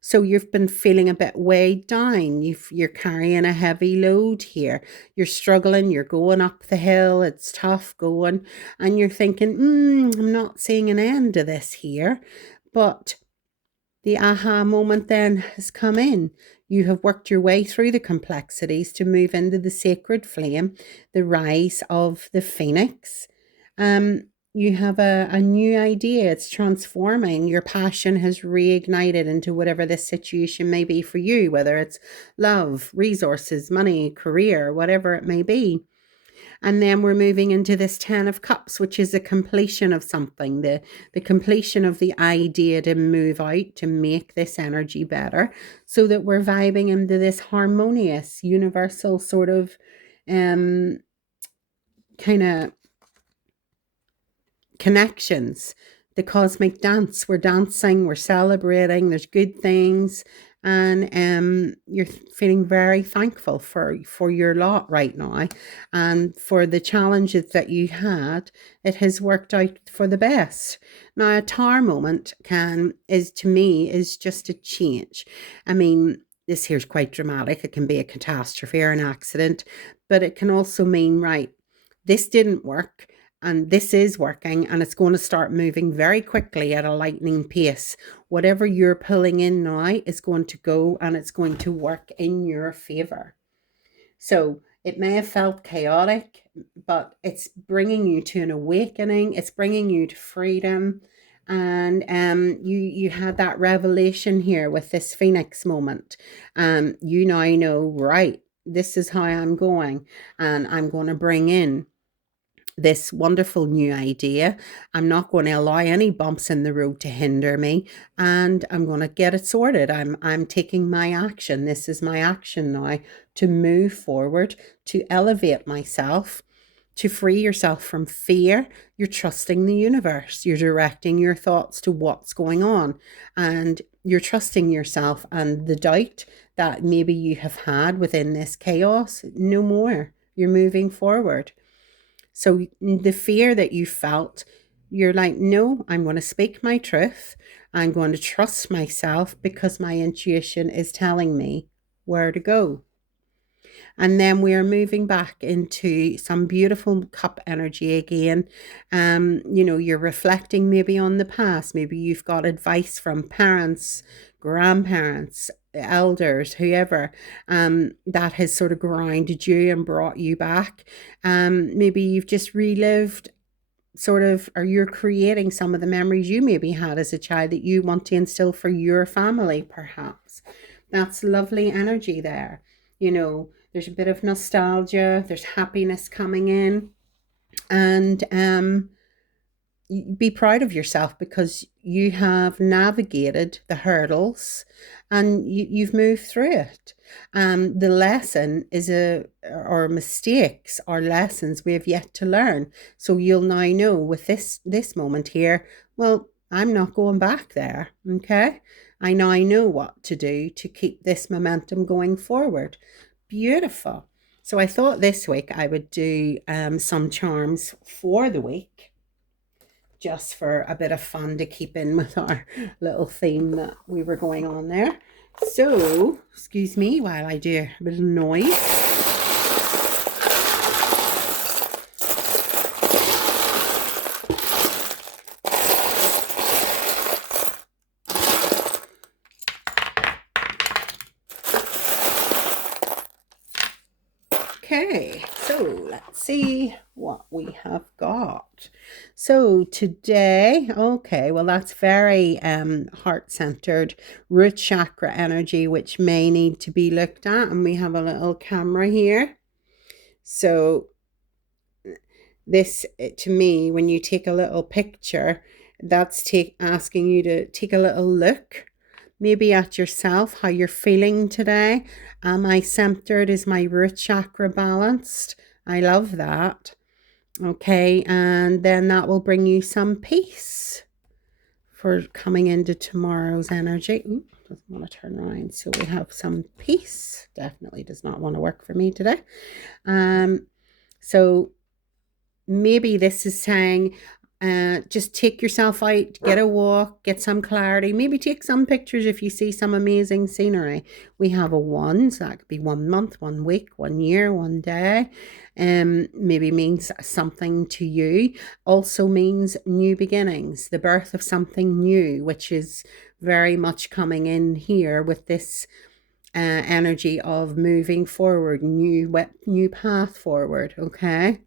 So you've been feeling a bit weighed down. You're carrying a heavy load here. You're struggling. You're going up the hill. It's tough going. And you're thinking, I'm not seeing an end to this here. But the aha moment then has come in. You have worked your way through the complexities to move into the sacred flame, the rise of the phoenix. You have a new idea. It's transforming. Your passion has reignited into whatever this situation may be for you, whether it's love, resources, money, career, whatever it may be. And then we're moving into this 10 of Cups, which is the completion of something, the completion of the idea to move out, to make this energy better, so that we're vibing into this harmonious, universal sort of kind of connections. The cosmic dance. We're dancing, we're celebrating, there's good things. And you're feeling very thankful for your lot right now, and for the challenges that you had. It has worked out for the best. Now, a Tower moment is to me is just a change. I mean, this here's quite dramatic. It can be a catastrophe or an accident, but it can also mean, right, this didn't work. And this is working, and it's going to start moving very quickly at a lightning pace. Whatever you're pulling in now is going to go, and it's going to work in your favor. So it may have felt chaotic, but it's bringing you to an awakening. It's bringing you to freedom. And you had that revelation here with this Phoenix moment. You now know, right, this is how I'm going, and I'm going to bring in this wonderful new idea. I'm not going to allow any bumps in the road to hinder me, and I'm going to get it sorted. I'm taking my action. This is my action now to move forward, to elevate myself, to free yourself from fear. You're trusting the universe. You're directing your thoughts to what's going on, and you're trusting yourself, and the doubt that maybe you have had within this chaos, no more. You're moving forward. So the fear that you felt, you're like, no, I'm going to speak my truth. I'm going to trust myself because my intuition is telling me where to go. And then we are moving back into some beautiful cup energy again. You're reflecting maybe on the past. Maybe you've got advice from parents, grandparents, elders, whoever, that has sort of grounded you and brought you back. Maybe you've just relived sort of, or you're creating some of the memories you maybe had as a child that you want to instill for your family, perhaps. That's lovely energy there. There's a bit of nostalgia, there's happiness coming in, and be proud of yourself because you have navigated the hurdles and you've moved through it. The lesson is or mistakes or lessons we have yet to learn. So you'll now know with this moment here, well, I'm not going back there. Okay. I know what to do to keep this momentum going forward. Beautiful. So I thought this week I would do some charms for the week, just for a bit of fun to keep in with our little theme that we were going on there. So, excuse me while I do a bit of noise. Okay, so let's see what we have got. So today, okay, well that's very heart-centered, root chakra energy, which may need to be looked at. And we have a little camera here. So this, to me, when you take a little picture, that's asking you to take a little look, maybe at yourself, how you're feeling today. Am I centered? Is my root chakra balanced? I love that. Okay, and then that will bring you some peace for coming into tomorrow's energy. Ooh, doesn't want to turn around. So we have some peace. Definitely does not want to work for me today. So maybe this is saying, just take yourself out, get a walk, get some clarity, maybe take some pictures if you see some amazing scenery. We have a 1, so that could be 1 month, 1 week, 1 year, 1 day. Maybe means something to you. Also means new beginnings, the birth of something new, which is very much coming in here with this energy of moving forward, new path forward. Okay.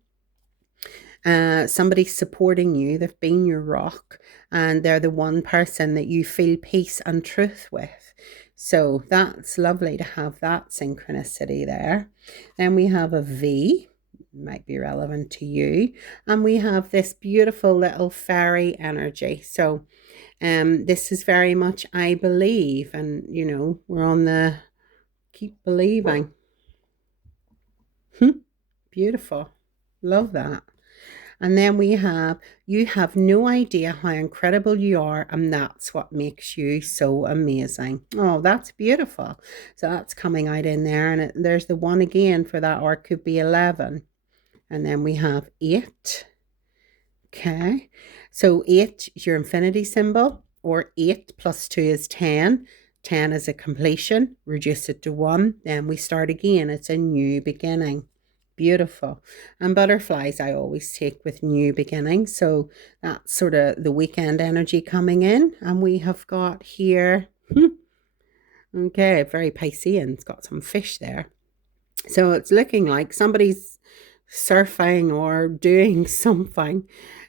Somebody supporting you, they've been your rock, and they're the one person that you feel peace and truth with. So that's lovely to have that synchronicity there. Then we have a V, might be relevant to you, and we have this beautiful little fairy energy. So this is very much I believe, and we're on the keep believing. Beautiful. Love that. And then we have, you have no idea how incredible you are, and that's what makes you so amazing. Oh, that's beautiful. So that's coming out in there, and there's the 1 again for that, or it could be 11. And then we have 8. Okay, so 8 is your infinity symbol, or 8 plus 2 is 10. 10 is a completion, reduce it to 1, then we start again. It's a new beginning. Beautiful. And butterflies I always take with new beginnings. So that's sort of the weekend energy coming in. And we have got here, okay, very Piscean. It's got some fish there. So it's looking like somebody's surfing or doing something.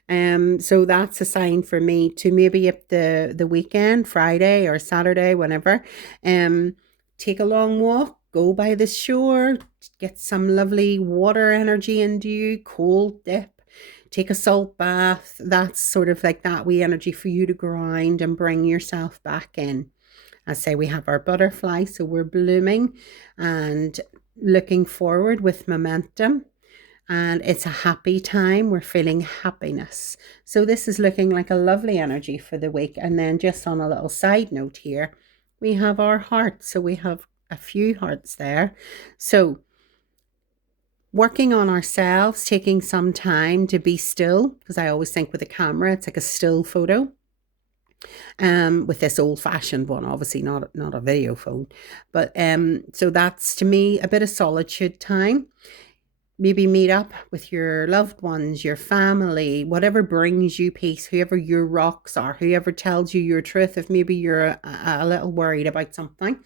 So that's a sign for me to maybe if the weekend, Friday or Saturday, whenever, take a long walk, go by the shore, get some lovely water energy into you, cold dip, take a salt bath. That's sort of like that wee energy for you to grind and bring yourself back in. I say we have our butterfly, so we're blooming and looking forward with momentum. And it's a happy time. We're feeling happiness. So this is looking like a lovely energy for the week. And then just on a little side note here, we have our hearts. So we have a few hearts there. So working on ourselves, taking some time to be still, because I always think with a camera, it's like a still photo. with this old-fashioned one, obviously not a video phone. But so that's to me a bit of solitude time. Maybe meet up with your loved ones, your family, whatever brings you peace, whoever your rocks are, whoever tells you your truth, if maybe you're a little worried about something.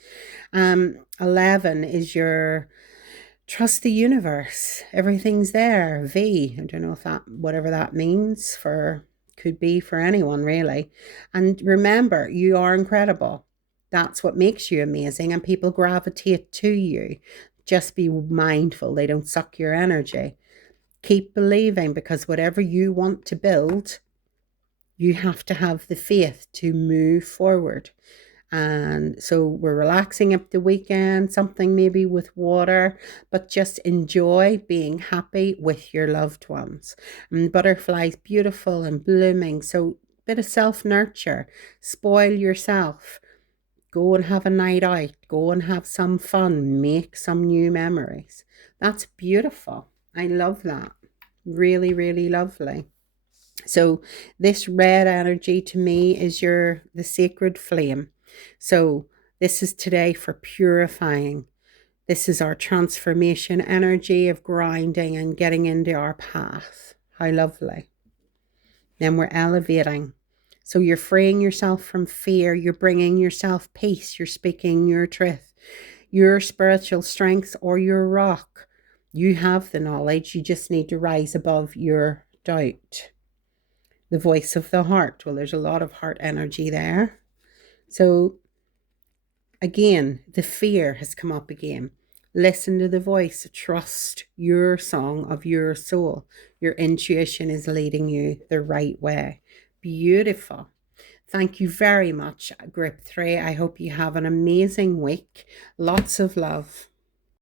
11 is your trust the universe. Everything's there. V, I don't know if that, whatever that means for, could be for anyone really. And remember, you are incredible. That's what makes you amazing, and people gravitate to you. Just be mindful they don't suck your energy. Keep believing, because whatever you want to build, you have to have the faith to move forward. And so we're relaxing up the weekend, something maybe with water, but just enjoy being happy with your loved ones. And the butterfly's beautiful and blooming, so a bit of self-nurture. Spoil yourself. Go and have a night out. Go and have some fun. Make some new memories. That's beautiful. I love that. Really, really lovely. So this red energy to me is the sacred flame. So this is today for purifying. This is our transformation energy of grinding and getting into our path. How lovely. Then we're elevating. So you're freeing yourself from fear. You're bringing yourself peace. You're speaking your truth, your spiritual strengths, or your rock. You have the knowledge. You just need to rise above your doubt. The voice of the heart. Well, there's a lot of heart energy there. So again, the fear has come up again. Listen to the voice. Trust your song of your soul. Your intuition is leading you the right way. Beautiful. Thank you very much, Group 3. I hope you have an amazing week. Lots of love.